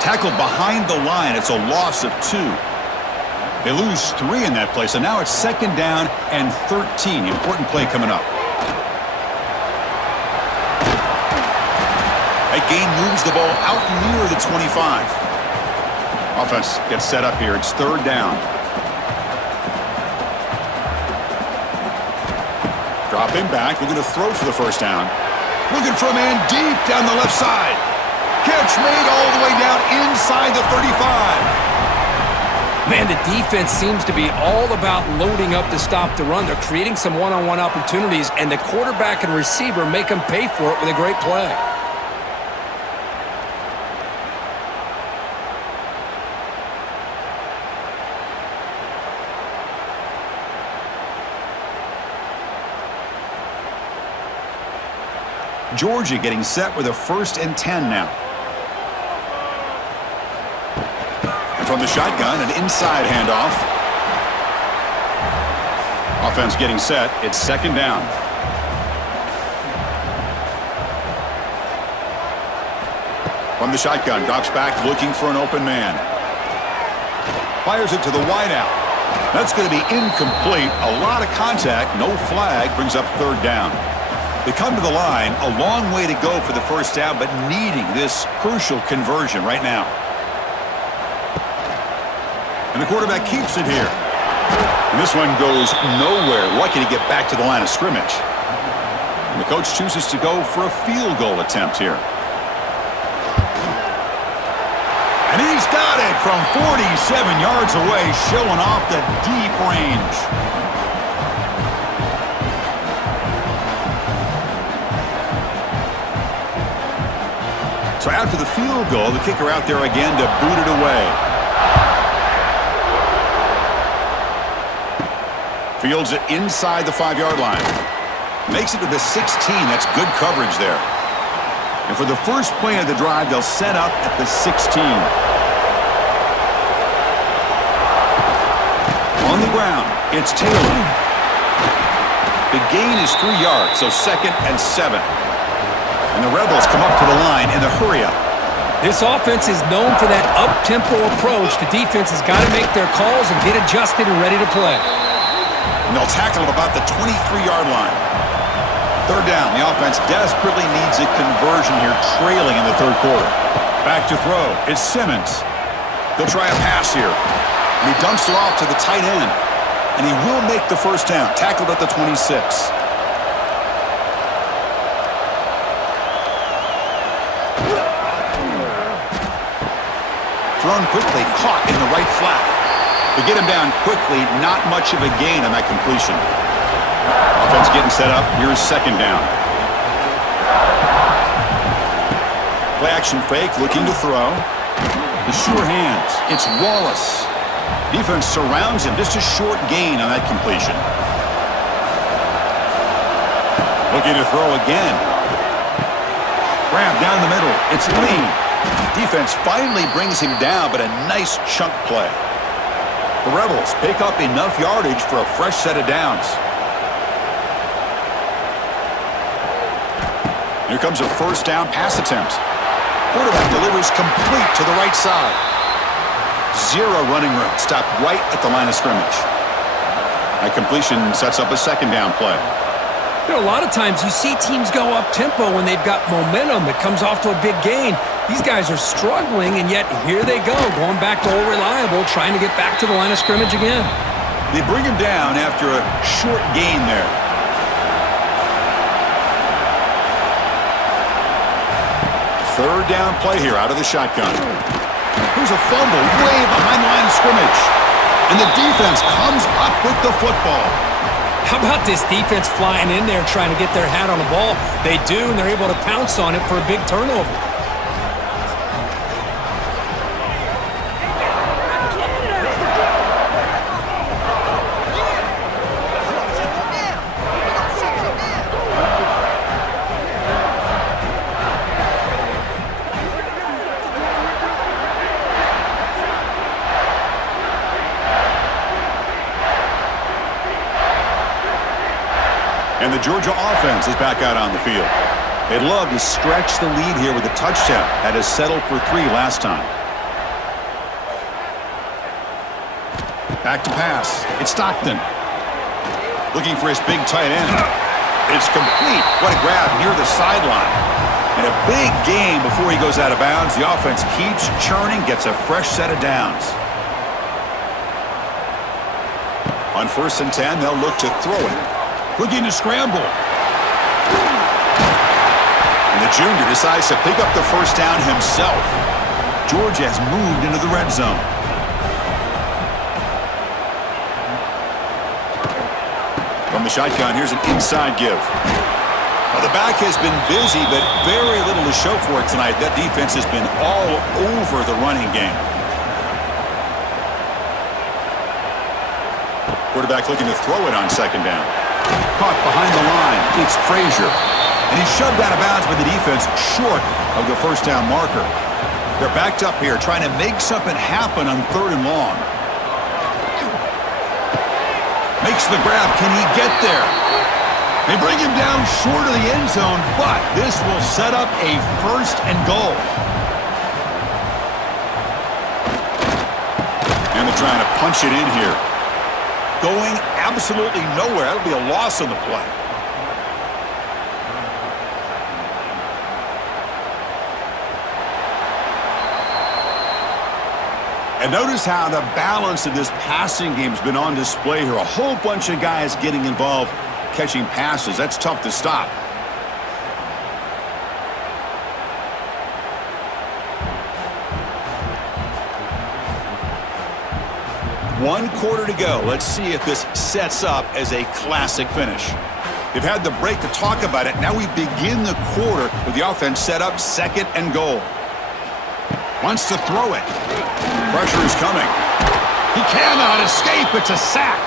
Tackled behind the line. It's a loss of 2. They lose 3 in that play, so now it's 2nd down and 13. Important play coming up. That gain moves the ball out near the 25. Offense gets set up here. It's 3rd down. Dropping back. We're going to throw for the 1st down. Looking for a man deep down the left side. Catch made all the way down inside the 35. Man, the defense seems to be all about loading up to stop the run. They're creating some one-on-one opportunities, and the quarterback and receiver make them pay for it with a great play. Georgia getting set with a 1st and 10 now. And from the shotgun, an inside handoff. Offense getting set. It's 2nd down. From the shotgun, drops back looking for an open man. Fires it to the wideout. That's going to be incomplete. A lot of contact. No flag. Brings up 3rd down. They come to the line, a long way to go for the 1st down, but needing this crucial conversion right now. And the quarterback keeps it here. And this one goes nowhere. Lucky to get back to the line of scrimmage. And the coach chooses to go for a field goal attempt here. And he's got got it from 47 yards away, showing off the deep range. So after the field goal, the kicker out there again to boot it away. Fields it inside the 5-yard line. Makes it to the 16. That's good coverage there. And for the first play of the drive, they'll set up at the 16. On the ground, it's Taylor. The gain is 3 yards, so 2nd and 7. And the Rebels come up to the line in the hurry-up. This offense is known for that up-tempo approach. The defense has got to make their calls and get adjusted and ready to play. And they'll tackle at about the 23-yard line. 3rd down. The offense desperately needs a conversion here, trailing in the 3rd quarter. Back to throw. It's Simmons. They'll try a pass here. And he dumps it off to the tight end. And he will make the 1st down. Tackled at the 26. Thrown quickly, caught in the right flat. To get him down quickly, not much of a gain on that completion. Offense getting set up. Here's 2nd down. Play action fake, looking to throw. The sure hands. It's Wallace. Defense surrounds him. Just a short gain on that completion. Looking to throw again. Grab down the middle. It's Lee. Defense finally brings him down, but a nice chunk play. The Rebels pick up enough yardage for a fresh set of downs. Here comes a 1st down pass attempt. Quarterback delivers complete to the right side. 0 running room. Stopped right at the line of scrimmage. That completion sets up a 2nd down play. You know, a lot of times you see teams go up-tempo when they've got momentum that comes off to a big gain. These guys are struggling, and yet here they go, going back to old reliable, trying to get back to the line of scrimmage again. They bring him down after a short gain there. Third down play here out of the shotgun. Here's a fumble way behind the line of scrimmage. And the defense comes up with the football. How about this defense flying in there trying to get their hat on the ball? They do, and they're able to pounce on it for a big turnover. And the Georgia offense is back out on the field. They'd love to stretch the lead here with a touchdown. That has settled for 3 last time. Back to pass. It's Stockton. Looking for his big tight end. It's complete. What a grab near the sideline. And a big gain before he goes out of bounds. The offense keeps churning, gets a fresh set of downs. On 1st and 10, they'll look to throw it. Looking to scramble. And the junior decides to pick up the 1st down himself. Georgia has moved into the red zone. From the shotgun, here's an inside give. Well, the back has been busy, but very little to show for it tonight. That defense has been all over the running game. Quarterback looking to throw it on 2nd down. Caught behind the line. It's Frazier. And he's shoved out of bounds by the defense short of the 1st down marker. They're backed up here trying to make something happen on 3rd and long. Makes the grab. Can he get there? They bring him down short of the end zone, but this will set up a 1st and goal. And they're trying to punch it in here. Going absolutely nowhere. That'll be a loss on the play. And notice how the balance of this passing game has been on display here. A whole bunch of guys getting involved, catching passes. That's tough to stop. 1 quarter to go. Let's see if this sets up as a classic finish. They've had the break to talk about it. Now we begin the quarter with the offense set up 2nd and goal. Wants to throw it. Pressure is coming. He cannot escape. It's a sack.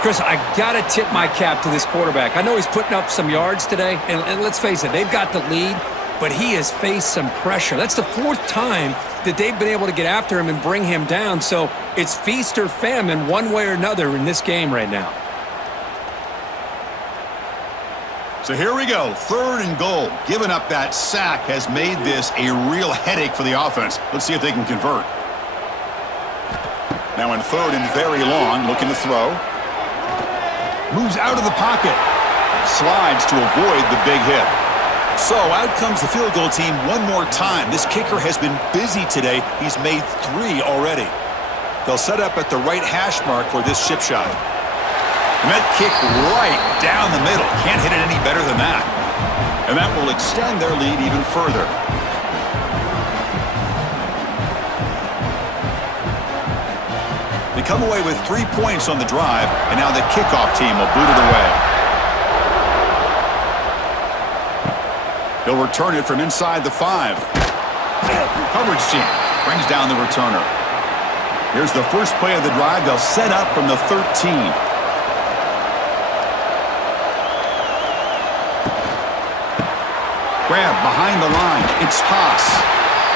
Chris, I got to tip my cap to this quarterback. I know he's putting up some yards today, and let's face it, they've got the lead, but he has faced some pressure. That's the 4th time that they've been able to get after him and bring him down, so it's feast or famine one way or another in this game right now. So here we go, 3rd and goal. Giving up that sack has made this a real headache for the offense. Let's see if they can convert. Now in 3rd and very long, looking to throw. Moves out of the pocket. Slides to avoid the big hit. So out comes the field goal team one more time. This kicker has been busy today. He's made 3 already. They'll set up at the right hash mark for this chip shot. And that kick right down the middle. Can't hit it any better than that. And that will extend their lead even further. They come away with 3 points on the drive, and now the kickoff team will boot it away. He'll return it from inside the 5. Coverage team brings down the returner. Here's the first play of the drive. They'll set up from the 13. Grab behind the line. It's toss.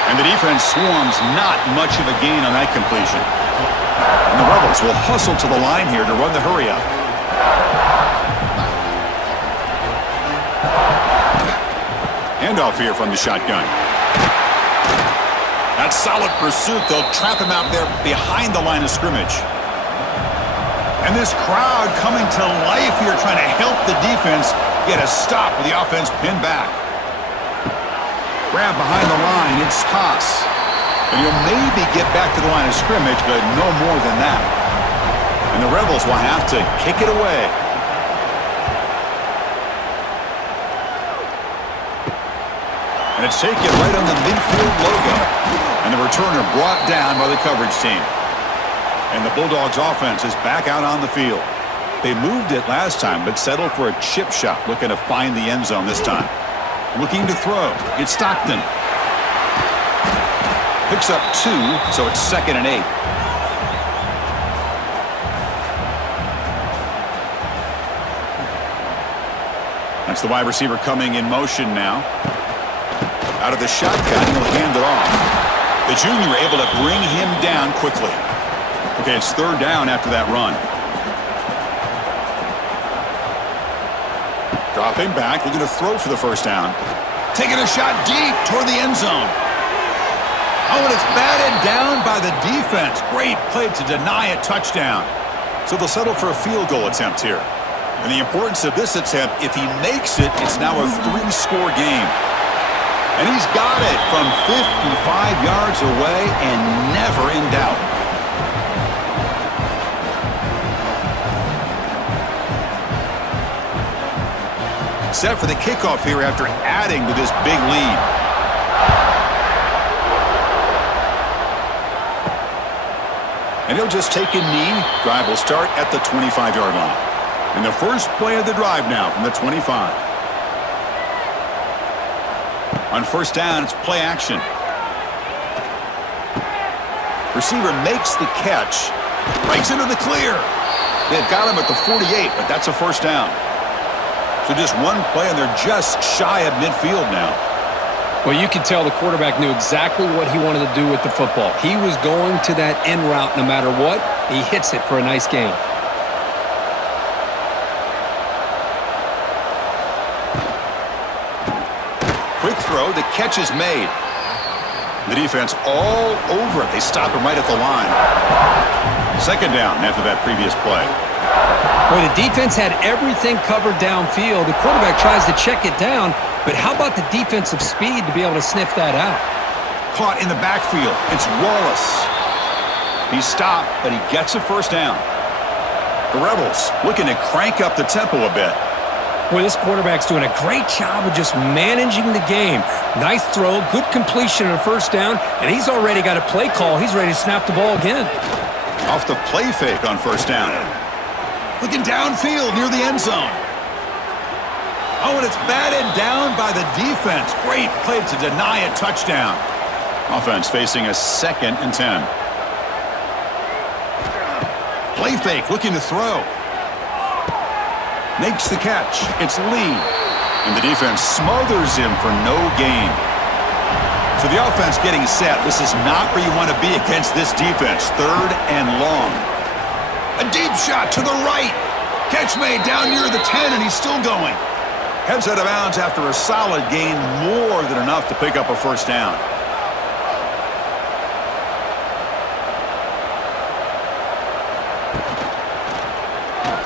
And the defense swarms. Not much of a gain on that completion. And the Rebels will hustle to the line here to run the hurry up. Handoff here from the shotgun. That's solid pursuit. They'll trap him out there behind the line of scrimmage. And this crowd coming to life here trying to help the defense get a stop with the offense pinned back. Grab behind the line, it's toss. And he'll maybe get back to the line of scrimmage, but no more than that. And the Rebels will have to kick it away. And it's taken right on the midfield logo. And the returner brought down by the coverage team. And the Bulldogs offense is back out on the field. They moved it last time, but settled for a chip shot, looking to find the end zone this time. Looking to throw. It's Stockton. Picks up 2, so it's 2nd and 8. That's the wide receiver coming in motion now. Out of the shotgun, he'll hand it off. The junior able to bring him down quickly. Okay, it's 3rd down after that run. Dropping back, looking to throw for the 1st down. Taking a shot deep toward the end zone. Oh, and it's batted down by the defense. Great play to deny a touchdown. So they'll settle for a field goal attempt here. And the importance of this attempt, if he makes it, it's now a 3-score game. And he's got it from 55 yards away and never in doubt. Set for the kickoff here after adding to this big lead. And he'll just take a knee. Drive will start at the 25-yard line. And the first play of the drive now from the 25. On 1st down, it's play action. Receiver makes the catch. Breaks into the clear. They've got him at the 48, but that's a 1st down. So just one play, and they're just shy of midfield now. Well, you can tell the quarterback knew exactly what he wanted to do with the football. He was going to that end route no matter what. He hits it for a nice gain. Quick throw. The catch is made. The defense all over it. They stop him right at the line. 2nd down after that previous play. Well, the defense had everything covered downfield. The quarterback tries to check it down, but how about the defensive speed to be able to sniff that out? Caught in the backfield. It's Wallace. He's stopped, but he gets a 1st down. The Rebels looking to crank up the tempo a bit. Well, this quarterback's doing a great job of just managing the game. Nice throw, good completion on a 1st down, and he's already got a play call. He's ready to snap the ball again. Off the play fake on first down. Looking downfield near the end zone. Oh, and it's batted down by the defense. Great play to deny a touchdown. Offense facing a 2nd and 10. Play fake, looking to throw. Makes the catch. It's Lee. And the defense smothers him for no gain. So the offense getting set. This is not where you want to be against this defense. 3rd and long. A deep shot to the right. Catch made down near the 10, and he's still going. Heads out of bounds after a solid gain, more than enough to pick up a first down.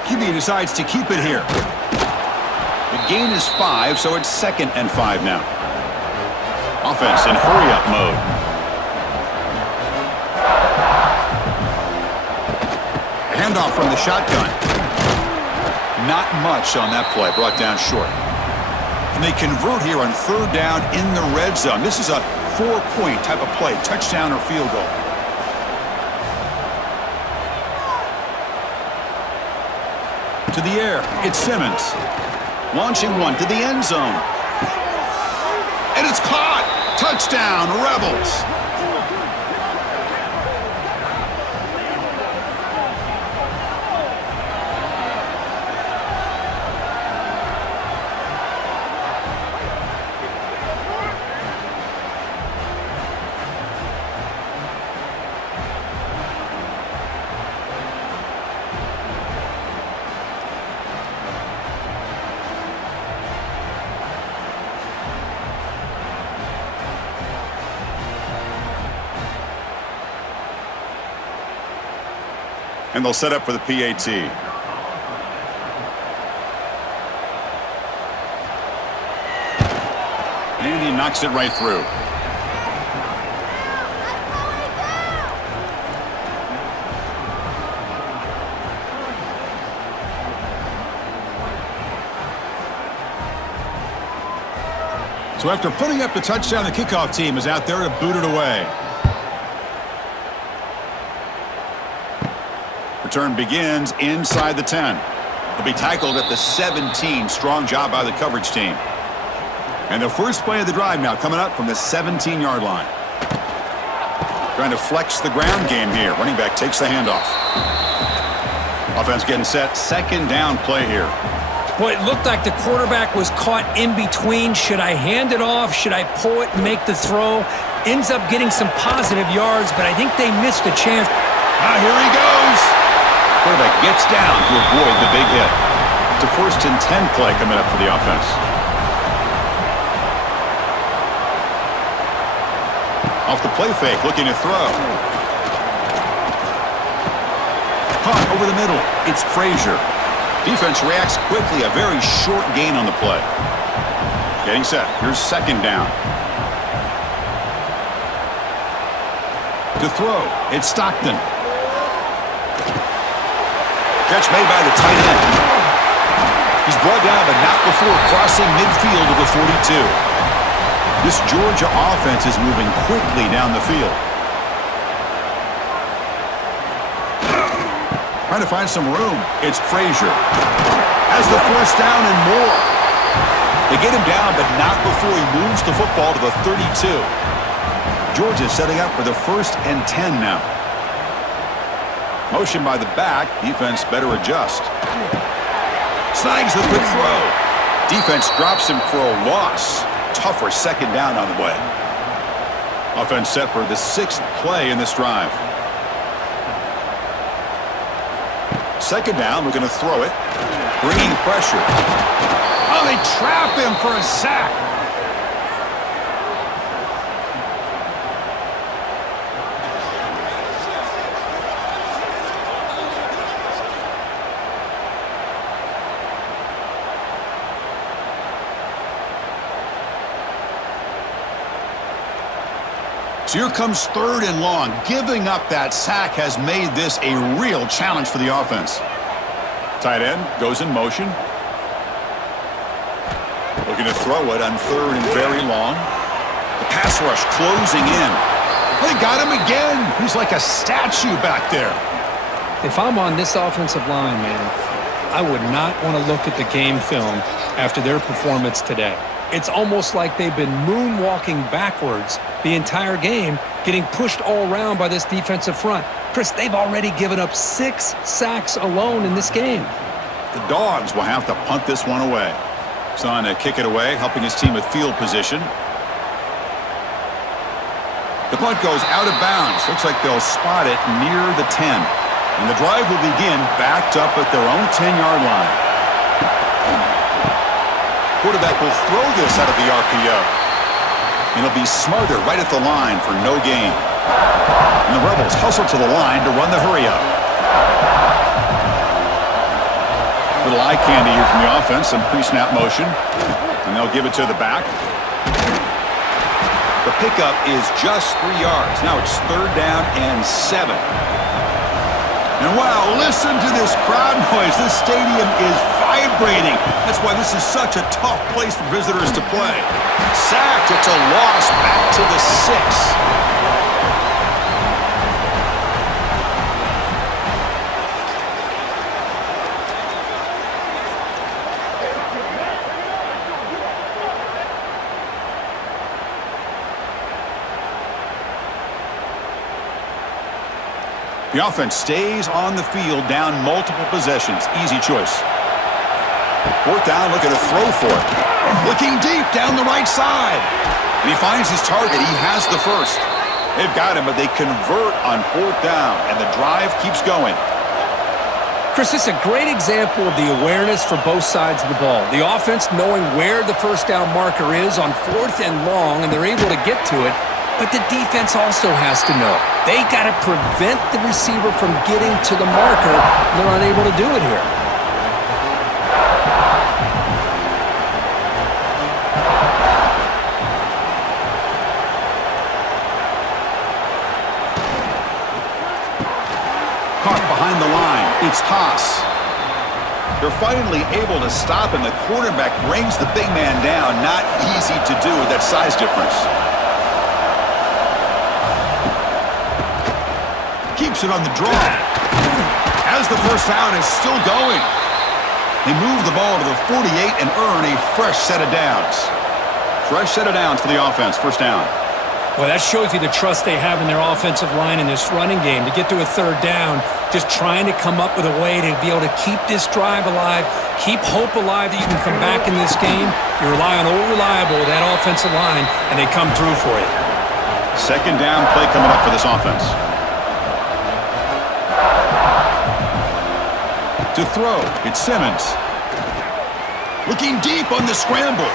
QB decides to keep it here. The gain is 5, so it's 2nd and 5 now. Offense in hurry-up mode. Handoff from the shotgun. Not much on that play, brought down short. And they convert here on 3rd down in the red zone. This is a 4-point type of play, touchdown or field goal. To the air, it's Simmons. Launching one to the end zone. And it's caught! Touchdown, Rebels! And they'll set up for the PAT. And he knocks it right through. So after putting up the touchdown, the kickoff team is out there to boot it away. Return begins inside the 10. He'll be tackled at the 17. Strong job by the coverage team. And the first play of the drive now coming up from the 17-yard line. Trying to flex the ground game here. Running back takes the handoff. Offense getting set. 2nd down play here. Boy, it looked like the quarterback was caught in between. Should I hand it off? Should I pull it and make the throw? Ends up getting some positive yards, but I think they missed a chance. Here he goes. Quarterback gets down to avoid the big hit. It's a 1st and 10 play coming up for the offense. Off the play fake, looking to throw. Caught over the middle. It's Frazier. Defense reacts quickly. A very short gain on the play. Getting set. Here's 2nd down. To throw. It's Stockton. Catch made by the tight end. He's brought down, but not before crossing midfield of the 42. This Georgia offense is moving quickly down the field. Trying to find some room. It's Frazier. Has the 1st down and more. They get him down, but not before he moves the football to the 32. Georgia setting up for the 1st and 10 now. Motion by the back. Defense better adjust. Snags the quick throw. Defense drops him for a loss. Tougher 2nd down on the way. Offense set for the 6th play in this drive. 2nd down. We're going to throw it. Bringing pressure. Oh, they trap him for a sack. So here comes 3rd and long. Giving up that sack has made this a real challenge for the offense. Tight end goes in motion. Looking to throw it on 3rd and very long. The pass rush closing in. They got him again. He's like a statue back there. If I'm on this offensive line, man, I would not want to look at the game film after their performance today. It's almost like they've been moonwalking backwards the entire game, getting pushed all around by this defensive front. Chris, they've already given up 6 sacks alone in this game. The Dogs will have to punt this one away. He's on to kick it away, helping his team with field position. The punt goes out of bounds. Looks like they'll spot it near the 10. And the drive will begin backed up at their own 10-yard line. Quarterback will throw this out of the RPO. And it'll be smothered right at the line for no gain. And the Rebels hustle to the line to run the hurry-up. Little eye candy here from the offense, some pre-snap motion. And they'll give it to the back. The pickup is just 3 yards. Now it's 3rd down and 7. And wow, listen to this crowd noise. This stadium is vibrating. That's why this is such a tough place for visitors to play. Sacked. It's a loss back to the 6. The offense stays on the field, down multiple possessions. Easy choice. 4th down, looking to throw for it. Looking deep down the right side. And he finds his target. He has the first. They've got him, but they convert on 4th down, and the drive keeps going. Chris, this is a great example of the awareness for both sides of the ball. The offense knowing where the 1st down marker is on 4th and long, and they're able to get to it. But the defense also has to know. They got to prevent the receiver from getting to the marker. They're unable to do it here. Caught behind the line. It's Haas. They're finally able to stop, and the quarterback brings the big man down. Not easy to do with that size difference. Keeps it on the draw. As the 1st down is still going. They move the ball to the 48 and earn a fresh set of downs. Fresh set of downs for the offense. 1st down. Well, that shows you the trust they have in their offensive line in this running game. To get to a 3rd down, just trying to come up with a way to be able to keep this drive alive, keep hope alive that you can come back in this game. You rely on old reliable, that offensive line, and they come through for you. 2nd down play coming up for this offense. To throw, it's Simmons. Looking deep on the scramble.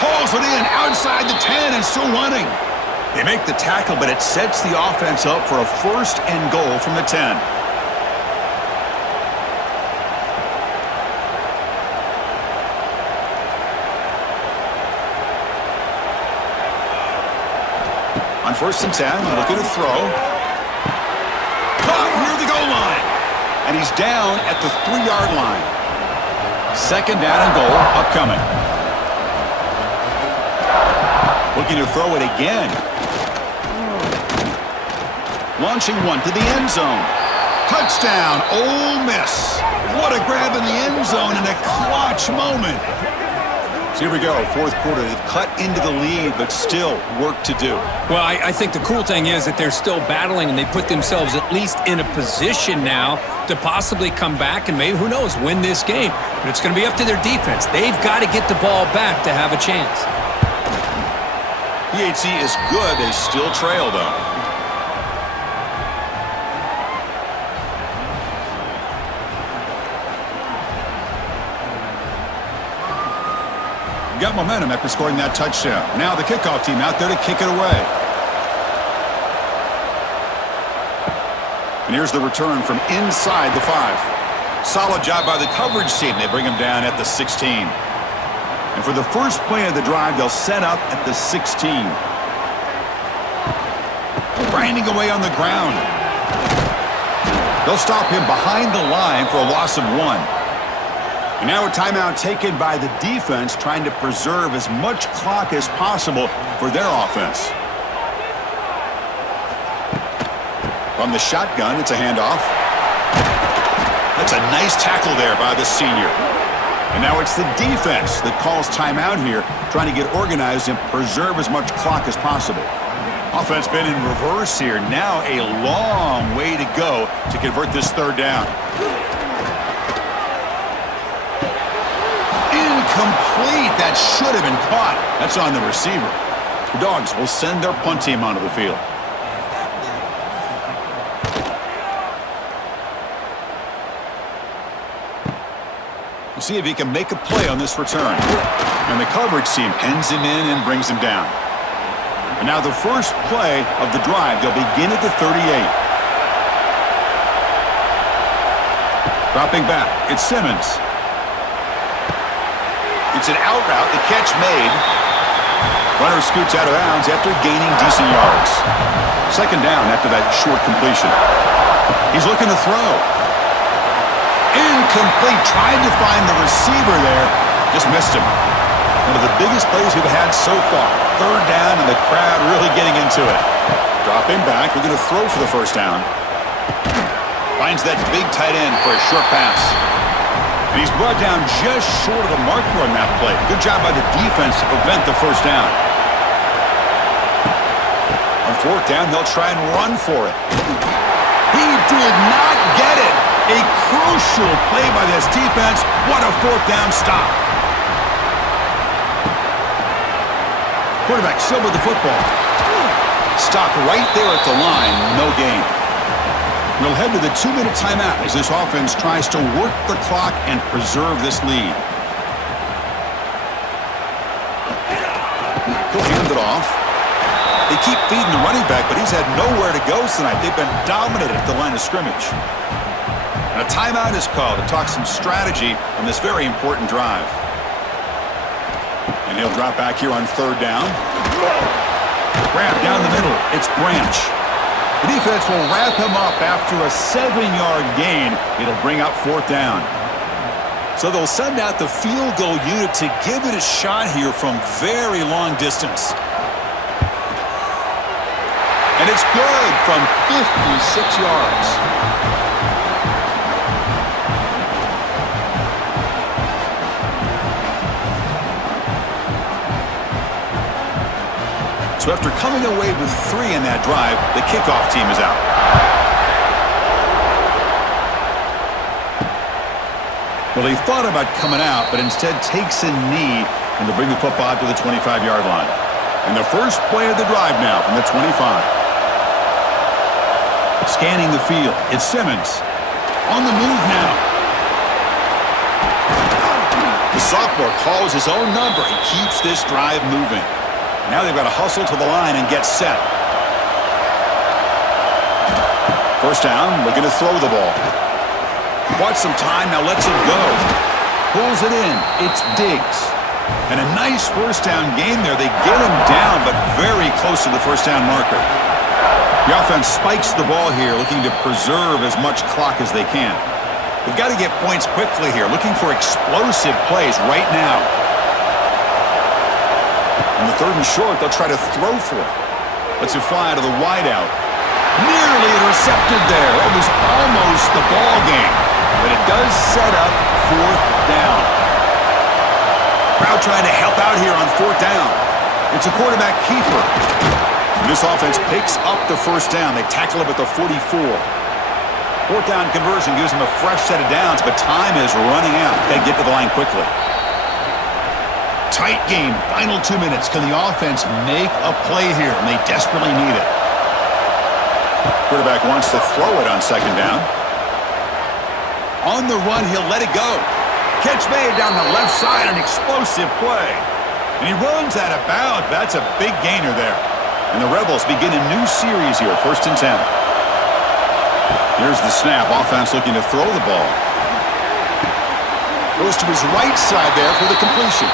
Hauls it in outside the 10 and still running. They make the tackle, but it sets the offense up for a 1st and goal from the 10. On 1st and 10, looking to throw. Caught near the goal line. And he's down at the 3-yard line. 2nd down and goal upcoming. Looking to throw it again. Launching one to the end zone. Touchdown, Ole Miss. What a grab in the end zone in a clutch moment. So here we go, 4th quarter. They've cut into the lead, but still work to do. Well, I think the cool thing is that they're still battling, and they put themselves at least in a position now to possibly come back and maybe, who knows, win this game. But it's going to be up to their defense. They've got to get the ball back to have a chance. PHC is good. They still trail, though. Got momentum after scoring that touchdown. Now the kickoff team out there to kick it away. And here's the return from inside the 5. Solid job by the coverage team. They bring him down at the 16. And for the first play of the drive, they'll set up at the 16. Grinding away on the ground. They'll stop him behind the line for a loss of 1. And now a timeout taken by the defense, trying to preserve as much clock as possible for their offense. From the shotgun, it's a handoff. That's a nice tackle there by the senior. And now it's the defense that calls timeout here, trying to get organized and preserve as much clock as possible. Offense been in reverse here. Now a long way to go to convert this third down. Incomplete. That should have been caught. That's on the receiver. The Dogs will send their punt team onto the field. We'll see if he can make a play on this return. And the coverage team pens him in and brings him down. And now the first play of the drive. They'll begin at the 38. Dropping back. It's Simmons. It's an out route. The catch made. Runner scoots out of bounds after gaining decent yards. Second down after that short completion. He's looking to throw. Incomplete. Tried to find the receiver there. Just missed him. One of the biggest plays we've had so far. Third down and the crowd really getting into it. Dropping back. We're going to throw for the first down. Finds that big tight end for a short pass. And he's brought down just short of the marker on that play. Good job by the defense to prevent the first down. On fourth down, they'll try and run for it. He did not get it. A crucial play by this defense. What a fourth down stop. Quarterback still with the football. Stopped right there at the line. No gain. We'll head to the 2-minute timeout as this offense tries to work the clock and preserve this lead. He'll hand it off. They keep feeding the running back, but he's had nowhere to go tonight. They've been dominated at the line of scrimmage. And a timeout is called to talk some strategy on this very important drive. And he'll drop back here on third down. Grab down the middle. It's Branch. The defense will wrap him up after a 7-yard gain. It'll bring up fourth down. So they'll send out the field goal unit to give it a shot here from very long distance. And it's good from 56 yards. So after coming away with 3 in that drive, the kickoff team is out. Well, he thought about coming out, but instead takes a knee and to bring the football out to the 25-yard line. And the first play of the drive now from the 25. Scanning the field, it's Simmons. On the move now. The sophomore calls his own number and keeps this drive moving. Now they've got to hustle to the line and get set. First down, looking to throw the ball. Bought some time, now lets it go. Pulls it in, it's Diggs. And a nice first down game there. They get him down, but very close to the first down marker. The offense spikes the ball here, looking to preserve as much clock as they can. They've got to get points quickly here, looking for explosive plays right now. On the third and short, they'll try to throw for it. Lets it fly out of the wideout. Nearly intercepted there. It was almost the ball game. But it does set up fourth down. Crowd trying to help out here on fourth down. It's a quarterback keeper. And this offense picks up the first down. They tackle him at the 44. Fourth down conversion gives them a fresh set of downs, but time is running out. They get to the line quickly. Tight game, final 2 minutes. Can the offense make a play here? And they desperately need it. Quarterback wants to throw it on second down. On the run, he'll let it go. Catch made down the left side, an explosive play. And he runs out of bounds. That's a big gainer there. And the Rebels begin a new series here, 1st and 10. Here's the snap. Offense looking to throw the ball. Goes to his right side there for the completion.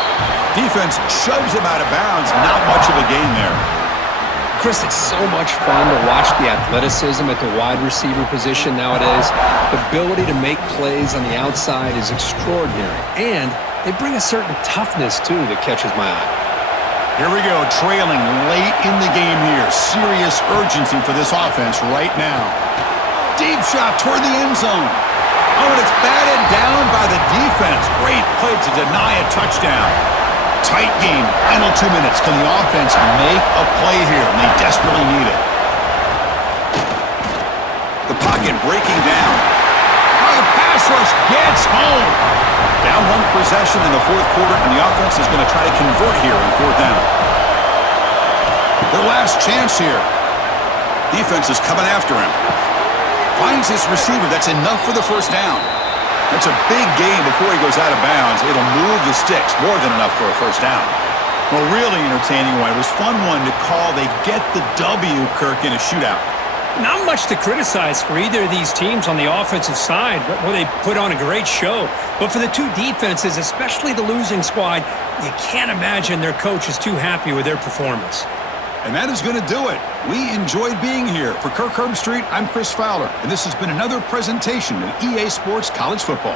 Defense shoves him out of bounds. Not much of a gain there. Chris, it's so much fun to watch the athleticism at the wide receiver position nowadays. The ability to make plays on the outside is extraordinary. And they bring a certain toughness, too, that catches my eye. Here we go, trailing late in the game here. Serious urgency for this offense right now. Deep shot toward the end zone. Oh, and it's batted down by the defense. Great play to deny a touchdown. Tight game. Final 2 minutes. Can the offense make a play here? And they desperately need it. The pocket breaking down. Oh, the pass rush gets home. Down one possession in the fourth quarter, and the offense is going to try to convert here on fourth down. Their last chance here. Defense is coming after him. Finds his receiver. That's enough for the first down. That's a big gain before he goes out of bounds. It'll move the sticks. More than enough for a first down. Well, really entertaining one. It was fun one to call. They get the W, Kirk, in a shootout. Not much to criticize for either of these teams on the offensive side, where they put on a great show. But for the two defenses, especially the losing squad, you can't imagine their coach is too happy with their performance. And that is going to do it. We enjoyed being here. For Kirk Herbstreit, I'm Chris Fowler, and this has been another presentation of EA Sports College Football.